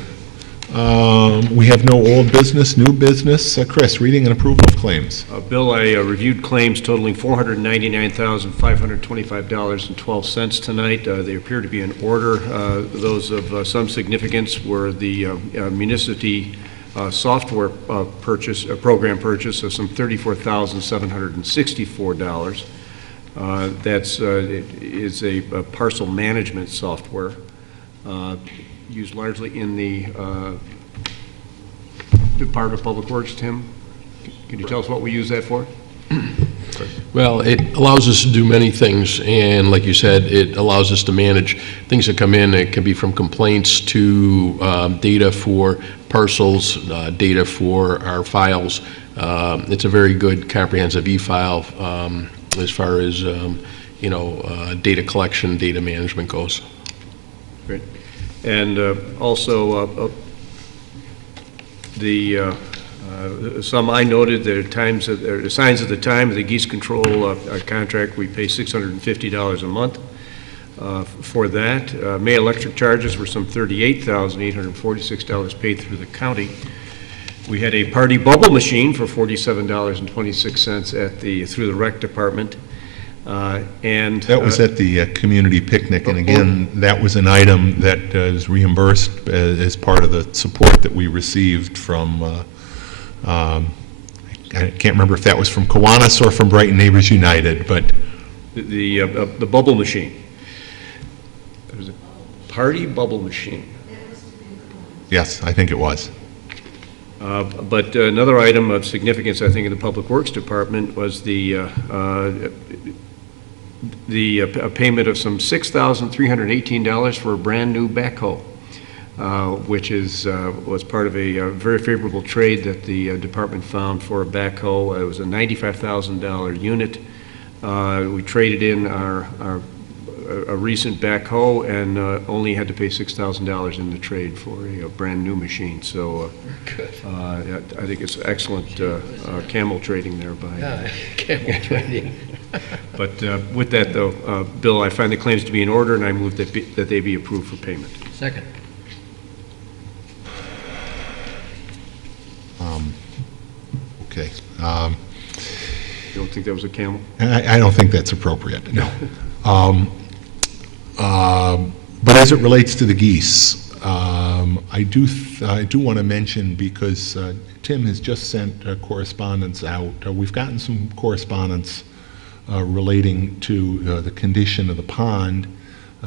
We have no old business, new business. Chris, reading and approval of claims. Bill, I reviewed claims totaling $499,525.12 tonight. They appear to be in order. Those of some significance were the municipality software program purchase of some $34,764. That's is a parcel management software used largely in the Department of Public Works. Tim, can you tell us what we use that for? Well, it allows us to do many things, and like you said, it allows us to manage things that come in. It can be from complaints to data for parcels, data for our files. It's a very good comprehensive e-file as far as data collection, data management goes. Great. And also some I noted there are times that there are signs at the time of the geese control contract. We pay $650 a month for that. May electric charges were some $38,846 paid through the county. We had a party bubble machine for $47.26 through the rec department. And that was at the community picnic, and again, that was an item that is reimbursed as part of the support that we received from, I can't remember if that was from Kiwanis or from Brighton Neighbors United, but the bubble machine. There was a party bubble machine. It was Yes, I think it was. But another item of significance, I think, in the Public Works Department was the payment of some $6,318 for a brand-new backhoe, which was part of a very favorable trade that the department found for a backhoe. It was a $95,000 unit. We traded in a recent backhoe and only had to pay $6,000 in the trade for a brand-new machine. So I think it's excellent camel trading there by Camel trading. But with that, though, Bill, I find the claims to be in order, and I move that they be approved for payment. Second. Okay. You don't think that was a camel? I don't think that's appropriate, no. But as it relates to the geese, I do want to mention, because Tim has just sent correspondence out. We've gotten some correspondence relating to the condition of the pond,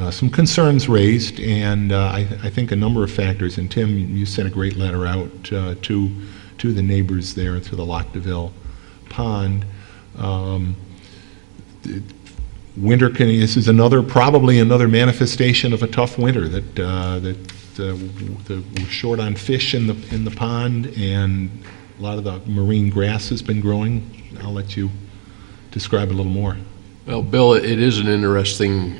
some concerns raised, and I think a number of factors. And Tim, you sent a great letter out to the neighbors there, to the Lockdeville pond. Winter this is probably another manifestation of a tough winter, that we're short on fish in the pond, and a lot of the marine grass has been growing. I'll let you describe a little more. Well, Bill, it is an interesting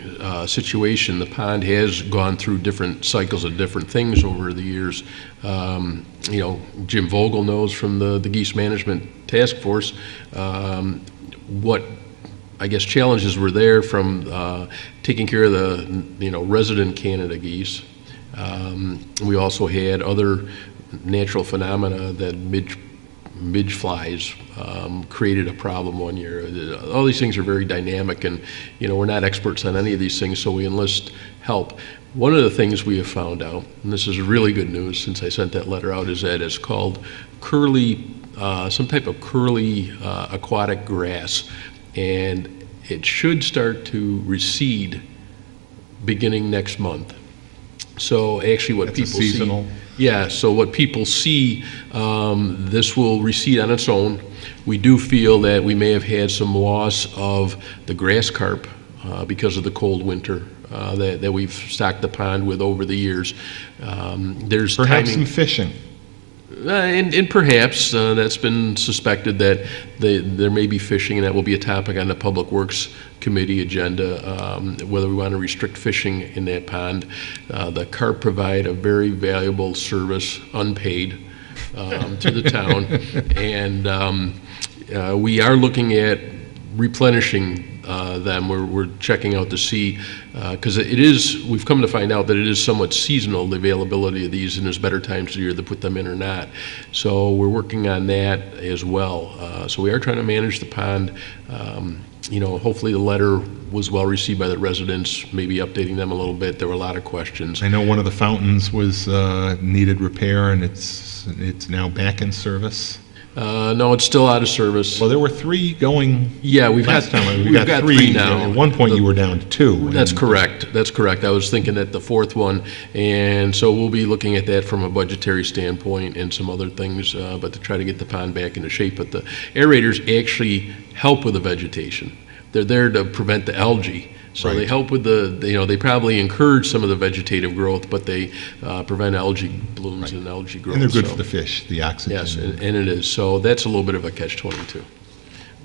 situation. The pond has gone through different cycles of different things over the years. Jim Vogel knows from the Geese Management Task Force what, I guess, challenges were there from taking care of the resident Canada geese. We also had other natural phenomena that midge flies created a problem one year. All these things are very dynamic, and we're not experts on any of these things, so we enlist help. One of the things we have found out, and this is really good news since I sent that letter out, is that it's called curly, some type of curly aquatic grass, and it should start to recede beginning next month. So actually what That's people seasonal. see, yeah, so what people see, this will recede on its own. We do feel that we may have had some loss of the grass carp because of the cold winter that we've stocked the pond with over the years. There's Perhaps timing. some fishing. And perhaps that's been suspected that there may be fishing, and that will be a topic on the Public Works Committee agenda, whether we want to restrict fishing in that pond. The carp provide a very valuable service, unpaid, to the town, and we are looking at replenishing them. We're checking out to see, because we've come to find out that it is somewhat seasonal, the availability of these, and there's better times of the year to put them in or not. So we're working on that as well. So we are trying to manage the pond. Hopefully the letter was well received by the residents, maybe updating them a little bit. There were a lot of questions. I know one of the fountains was needed repair, and it's now back in service. No, it's still out of service. Well, there were 3 going. Yeah, we've last got time. we've got 3 now. At one point, you were down to 2. That's correct. That's correct. I was thinking that the 4th one, and so we'll be looking at that from a budgetary standpoint and some other things, but to try to get the pond back into shape. But the aerators actually help with the vegetation. They're there to prevent the algae. So they help with they probably encourage some of the vegetative growth, but they prevent algae blooms and algae growth. And they're good for the fish, the oxygen. Yes, and it is. So that's a little bit of a catch-22.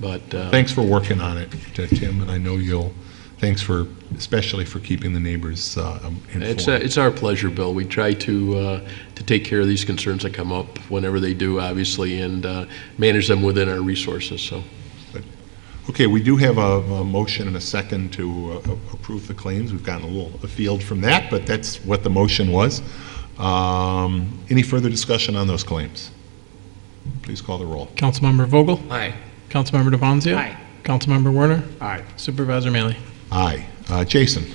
But thanks for working on it, Tim, and I know especially for keeping the neighbors informed. It's our pleasure, Bill. We try to take care of these concerns that come up whenever they do, obviously, and manage them within our resources. So. Okay, we do have a motion and a second to approve the claims. We've gotten a little afield from that, but that's what the motion was. Any further discussion on those claims? Please call the roll. Councilmember Vogel? Aye. Councilmember DeVonzio? Aye. Councilmember Werner? Aye. Supervisor Mealy? Aye. Jason?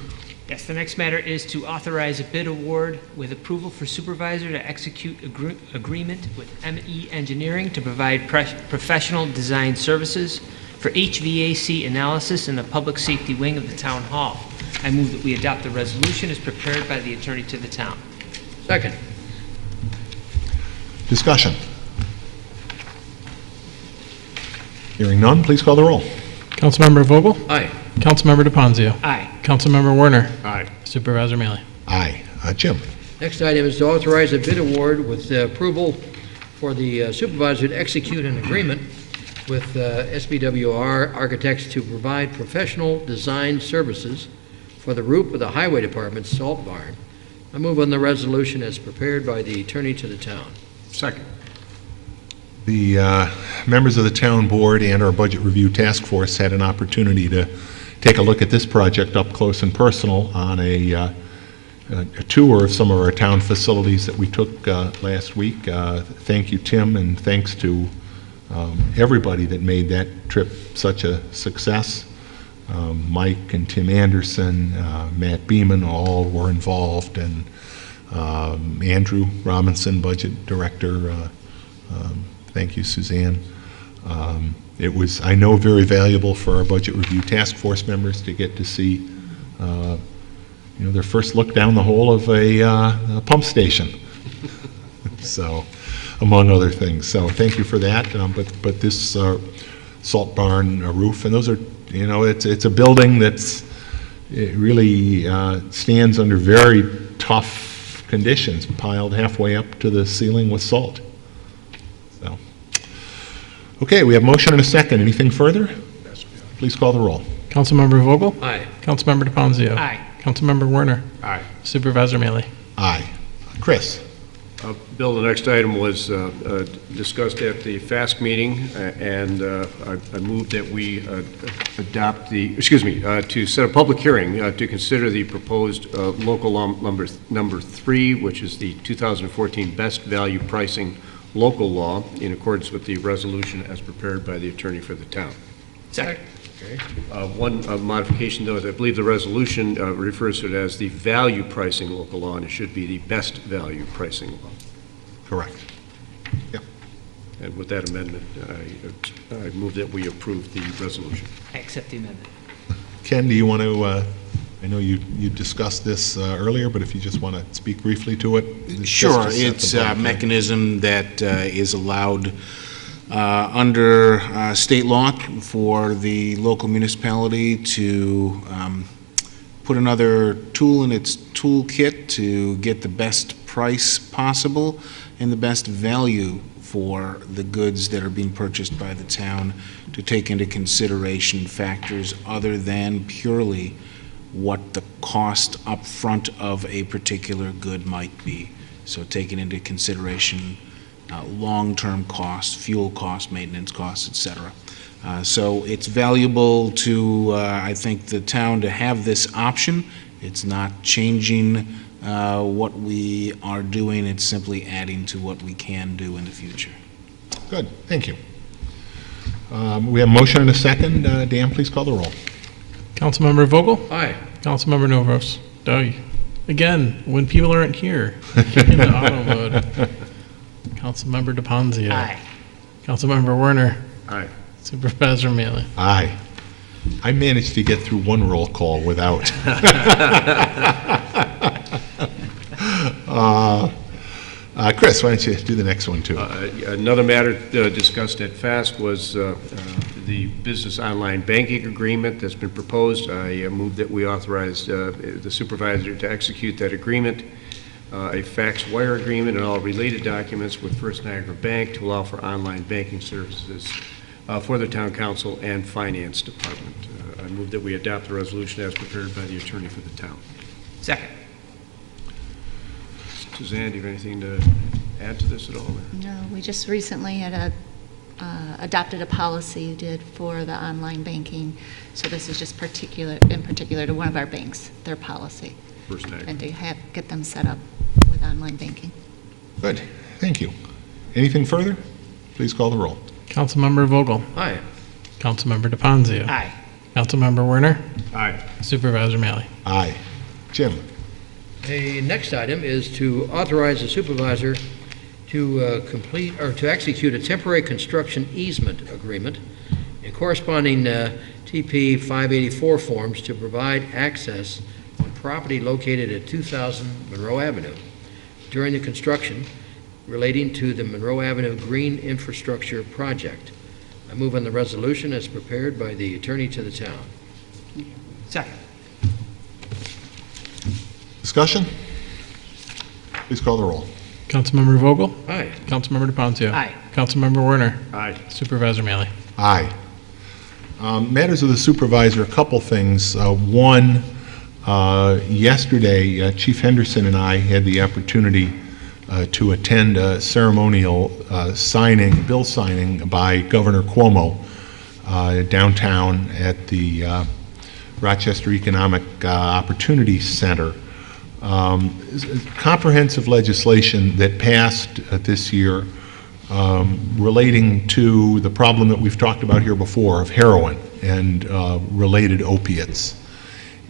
Yes, the next matter is to authorize a bid award with approval for supervisor to execute agreement with ME Engineering to provide professional design services for HVAC analysis in the public safety wing of the town hall. I move that we adopt the resolution as prepared by the attorney to the town. Second. Discussion. Hearing none, please call the roll. Councilmember Vogel? Aye. Councilmember DePonzio? Aye. Councilmember Werner? Aye. Supervisor Mealy? Aye. Jim. Next item is to authorize a bid award with approval for the supervisor to execute an agreement with SBWR Architects to provide professional design services for the roof of the Highway Department's salt barn. I move on the resolution as prepared by the attorney to the town. Second. The members of the town board and our budget review task force had an opportunity to take a look at this project up close and personal on a tour of some of our town facilities that we took last week. Thank you, Tim, and thanks to everybody that made that trip such a success. Mike and Tim Anderson, Matt Beeman, all were involved, and Andrew Robinson, budget director. Thank you, Suzanne. It was, I know, very valuable for our budget review task force members to get to see, their first look down the hole of a pump station. So, among other things. So, thank you for that. But this salt barn roof, and those are, it's a building that's it really stands under very tough conditions, piled halfway up to the ceiling with salt. So, okay, we have motion and a second. Anything further? Please call the roll. Councilmember Vogel? Aye. Councilmember DePonzio? Aye. Councilmember Werner? Aye. Supervisor Mealy? Aye. Chris. Bill, the next item was discussed at the FAST meeting, and I moved that we adopt to set a public hearing to consider the proposed local law number 3, which is the 2014 best value pricing local law in accordance with the resolution as prepared by the attorney for the town. Second. Okay. One modification, though, is I believe the resolution refers to it as the value pricing local law, and it should be the best value pricing law. Correct. Yep. And with that amendment, I move that we approve the resolution. I accept the amendment. Ken, do you want to, I know you discussed this earlier, but if you just want to speak briefly to it? Sure. Just to set It's the a public mechanism that is allowed under state law for the local municipality to put another tool in its toolkit to get the best price possible and the best value for the goods that are being purchased by the town, to take into consideration factors other than purely what the cost up front of a particular good might be. So taking into consideration long-term costs, fuel costs, maintenance costs, et cetera. So it's valuable to, I think, the town to have this option. It's not changing what we are doing, it's simply adding to what we can do in the future. Good, thank you. We have a motion and a second. Dan, please call the roll. Councilmember Vogel? Aye. Councilmember Novros? Doug? Again, when people aren't here, kick into auto mode. Councilmember DePonzio? Aye. Councilmember Werner? Aye. Supervisor Mealy? Aye. I managed to get through one roll call without. Chris, why don't you do the next one, too? Another matter discussed at FAST was the business online banking agreement that's been proposed. I move that we authorize the supervisor to execute that agreement, a fax wire agreement, and all related documents with First Niagara Bank to allow for online banking services for the town council and finance department. I move that we adopt the resolution as prepared by the attorney for the town. Second. Suzanne, do you have anything to add to this at all? No, we just recently had adopted a policy you did for the online banking. So this is just in particular to one of our banks, their policy. First Niagara. And to get them set up with online banking. Good, thank you. Anything further? Please call the roll. Councilmember Vogel? Aye. Councilmember DePonzio? Aye. Councilmember Werner? Aye. Supervisor Mealy? Aye. Jim? The next item is to authorize the supervisor to complete or to execute a temporary construction easement agreement and corresponding TP 584 forms to provide access on property located at 2000 Monroe Avenue. During the construction, relating to the Monroe Avenue Green Infrastructure Project. I move on the resolution as prepared by the attorney to the town. Second. Discussion? Please call the roll. Councilmember Vogel? Aye. Councilmember DePoncio? Aye. Councilmember Werner? Aye. Supervisor Mealy? Aye. Matters of the supervisor, a couple things. One, yesterday, Chief Henderson and I had the opportunity to attend a ceremonial bill signing by Governor Cuomo downtown at the Rochester Economic Opportunity Center. Comprehensive legislation that passed this year relating to the problem that we've talked about here before of heroin and related opiates.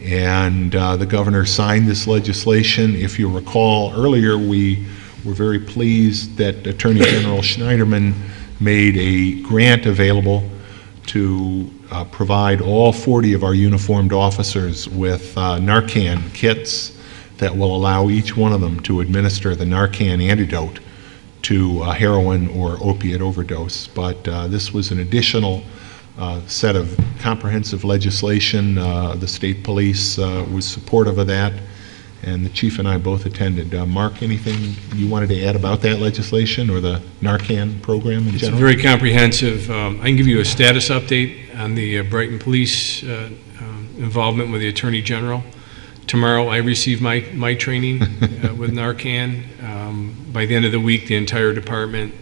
And the governor signed this legislation. If you recall, earlier we were very pleased that Attorney General Schneiderman made a grant available to provide all 40 of our uniformed officers with Narcan kits that will allow each one of them to administer the Narcan antidote to a heroin or opiate overdose. But this was an additional set of comprehensive legislation. The state police was supportive of that, and the chief and I both attended. Mark, anything you wanted to add about that legislation or the Narcan program in general? It's very comprehensive. I can give you a status update on the Brighton Police involvement with the Attorney General. Tomorrow I receive my training with Narcan. By the end of the week, the entire department,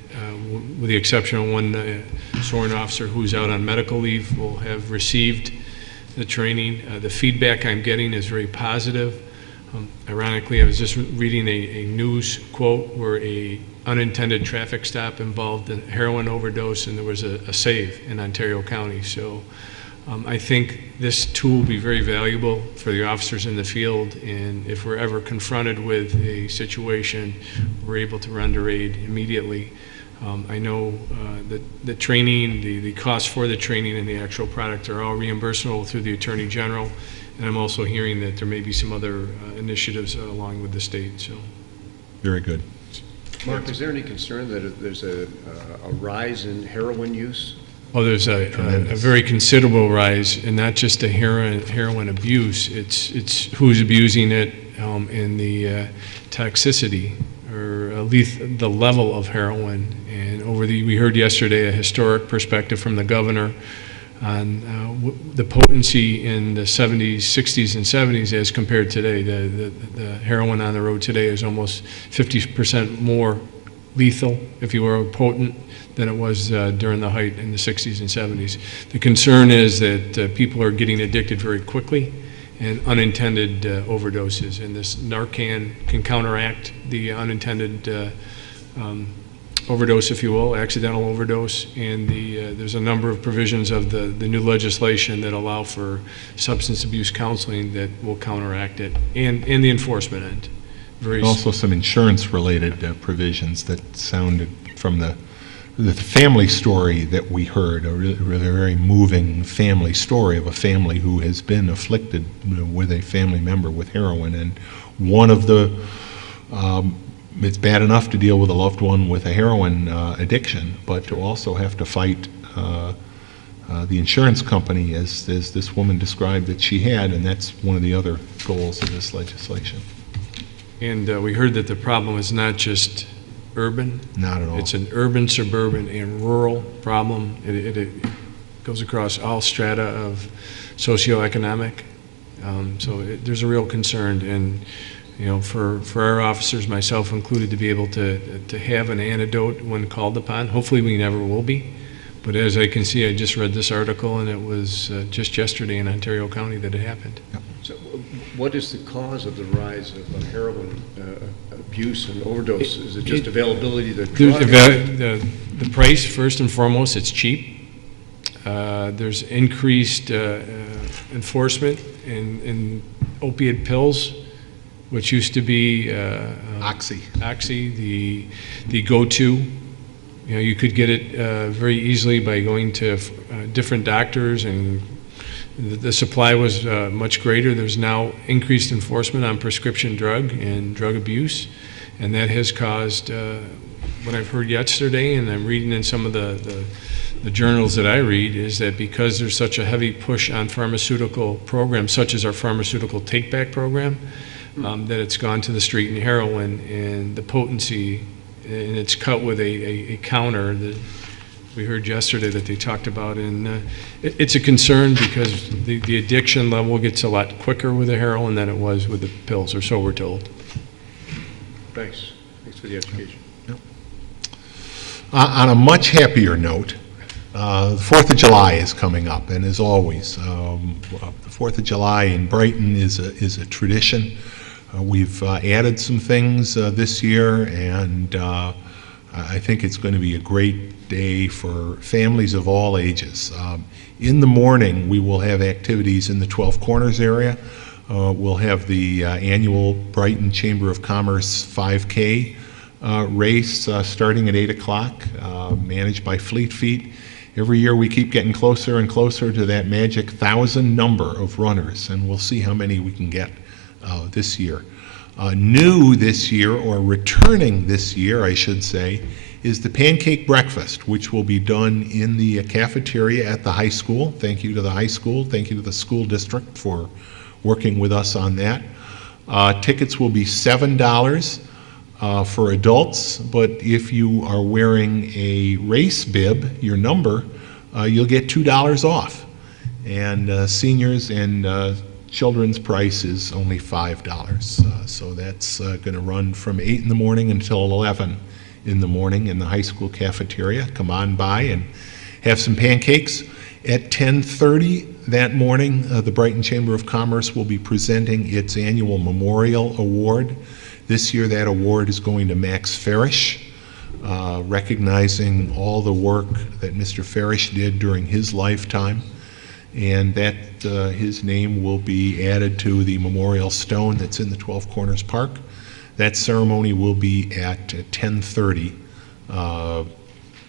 with the exception of one sworn officer who's out on medical leave, will have received the training. The feedback I'm getting is very positive. Ironically, I was just reading a news quote where a unintended traffic stop involved a heroin overdose, and there was a save in Ontario County. So I think this tool will be very valuable for the officers in the field, and if we're ever confronted with a situation, we're able to render aid immediately. I know that the training, the cost for the training and the actual product are all reimbursable through the Attorney General, and I'm also hearing that there may be some other initiatives along with the state. So, very good. Mark, is there any concern that there's a rise in heroin use? Oh, there's a very considerable rise, and not just the heroin abuse. It's who's abusing it, and the toxicity or at least the level of heroin. And we heard yesterday a historic perspective from the governor on the potency in the 70s, 60s, and 70s as compared to today. The heroin on the road today is almost 50% more lethal, if you will, potent than it was during the height in the 60s and 70s. The concern is that people are getting addicted very quickly and unintended overdoses, and this Narcan can counteract the unintended overdose, if you will, accidental overdose, and there's a number of provisions of the new legislation that allow for substance abuse counseling that will counteract it, and the enforcement end. Also some insurance-related provisions that sounded from the family story that we heard, a very moving family story of a family who has been afflicted with a family member with heroin. And one of the, it's bad enough to deal with a loved one with a heroin addiction, but to also have to fight the insurance company as this woman described that she had, and that's one of the other goals of this legislation. And we heard that the problem is not just urban. Not at all. It's an urban, suburban, and rural problem. It goes across all strata of socioeconomic. So there's a real concern, and for our officers, myself included, to be able to have an antidote when called upon. Hopefully we never will be. But as I can see, I just read this article, and it was just yesterday in Ontario County that it happened. Yep. So what is the cause of the rise of heroin abuse and overdose? Is it just availability of the drug? The price, first and foremost, it's cheap. There's increased enforcement in opiate pills, which used to be Oxy, the go-to. You could get it very easily by going to different doctors, and the supply was much greater. There's now increased enforcement on prescription drug and drug abuse, and that has caused what I've heard yesterday, and I'm reading in some of the journals that I read, is that because there's such a heavy push on pharmaceutical programs, such as our pharmaceutical take-back program, that it's gone to the street and heroin, and the potency, and it's cut with a counter that we heard yesterday that they talked about. And it's a concern because the addiction level gets a lot quicker with the heroin than it was with the pills, or so we're told. Thanks. Thanks for the education. On a much happier note, the 4th of July is coming up, and as always, the 4th of July in Brighton is a tradition. We've added some things this year, and I think it's going to be a great day for families of all ages. In the morning, we will have activities in the 12 Corners area. We'll have the annual Brighton Chamber of Commerce 5K race starting at 8 o'clock, managed by Fleet Feet. Every year we keep getting closer and closer to that magic 1,000 number of runners, and we'll see how many we can get this year. New this year, or returning this year, I should say, is the pancake breakfast, which will be done in the cafeteria at the high school. Thank you to the high school. Thank you to the school district for working with us on that. Tickets will be $7 for adults, but if you are wearing a race bib, your number, you'll get $2 off. And seniors and children's price is only $5. So that's going to run from 8 in the morning until 11 in the morning in the high school cafeteria. Come on by and have some pancakes. At 10:30 that morning, the Brighton Chamber of Commerce will be presenting its annual Memorial Award. This year that award is going to Max Farish, recognizing all the work that Mr. Farish did during his lifetime, and that his name will be added to the memorial stone that's in the 12 Corners Park. That ceremony will be at 10:30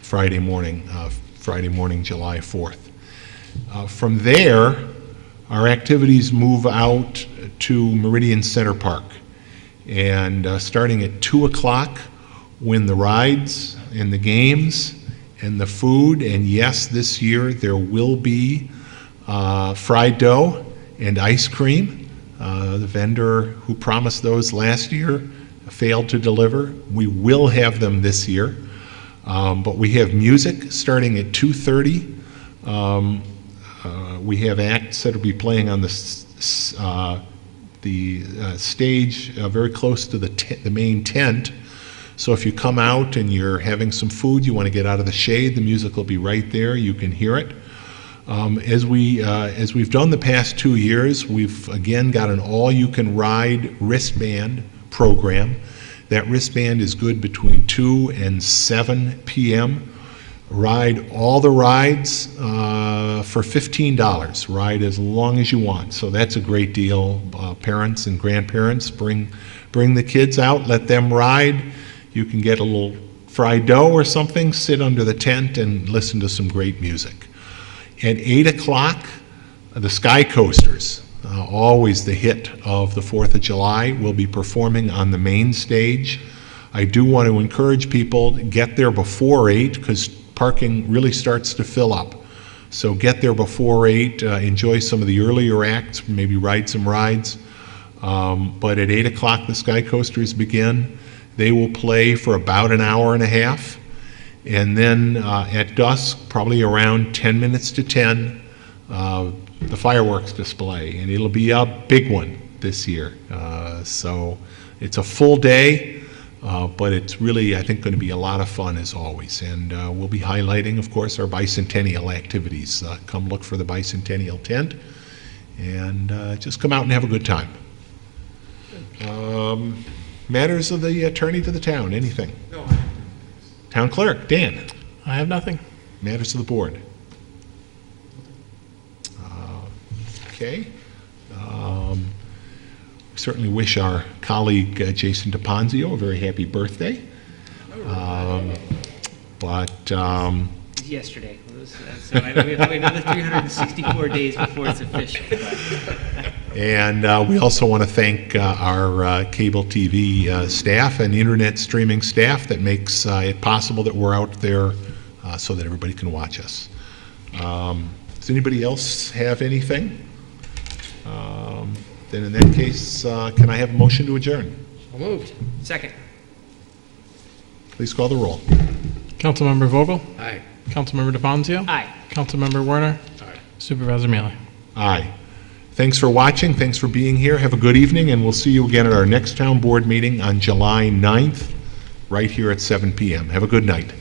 Friday morning, July 4th. From there, our activities move out to Meridian Center Park. And starting at 2 o'clock, when the rides and the games and the food, and yes, this year there will be fried dough and ice cream. The vendor who promised those last year failed to deliver. We will have them this year. But we have music starting at 2:30. We have acts that will be playing on the stage very close to the main tent. So if you come out and you're having some food, you want to get out of the shade, the music will be right there. You can hear it. As we've done the past 2 years, we've again got an all-you-can-ride wristband program. That wristband is good between 2 and 7 p.m. Ride all the rides for $15. Ride as long as you want. So that's a great deal. Parents and grandparents, bring the kids out, let them ride. You can get a little fried dough or something, sit under the tent and listen to some great music. At 8 o'clock, the Sky Coasters, always the hit of the 4th of July, will be performing on the main stage. I do want to encourage people to get there before 8 because parking really starts to fill up. So get there before 8, enjoy some of the earlier acts, maybe ride some rides. But at 8 o'clock, the Sky Coasters begin. They will play for about an hour and a half. And then at dusk, probably around 10 minutes to 10, the fireworks display. And it'll be a big one this year. So it's a full day. But it's really, I think, going to be a lot of fun as always. And we'll be highlighting, of course, our bicentennial activities. Come look for the bicentennial tent and just come out and have a good time. Matters of the attorney to the town, anything? No. Town clerk, Dan. I have nothing. Matters of the board. Okay. Certainly wish our colleague Jason DePonzio a very happy birthday. But yesterday. So we have to wait another 364 days before it's official. And we also want to thank our cable TV staff and internet streaming staff that makes it possible that we're out there so that everybody can watch us. Does anybody else have anything? Then in that case, can I have a motion to adjourn? So moved. Second. Please call the roll. Councilmember Vogel? Aye. Councilmember DeFonzio? Aye. Councilmember Werner? Aye. Supervisor Mealy? Aye. Thanks for watching. Thanks for being here. Have a good evening, and we'll see you again at our next town board meeting on July 9th, right here at 7 p.m. Have a good night.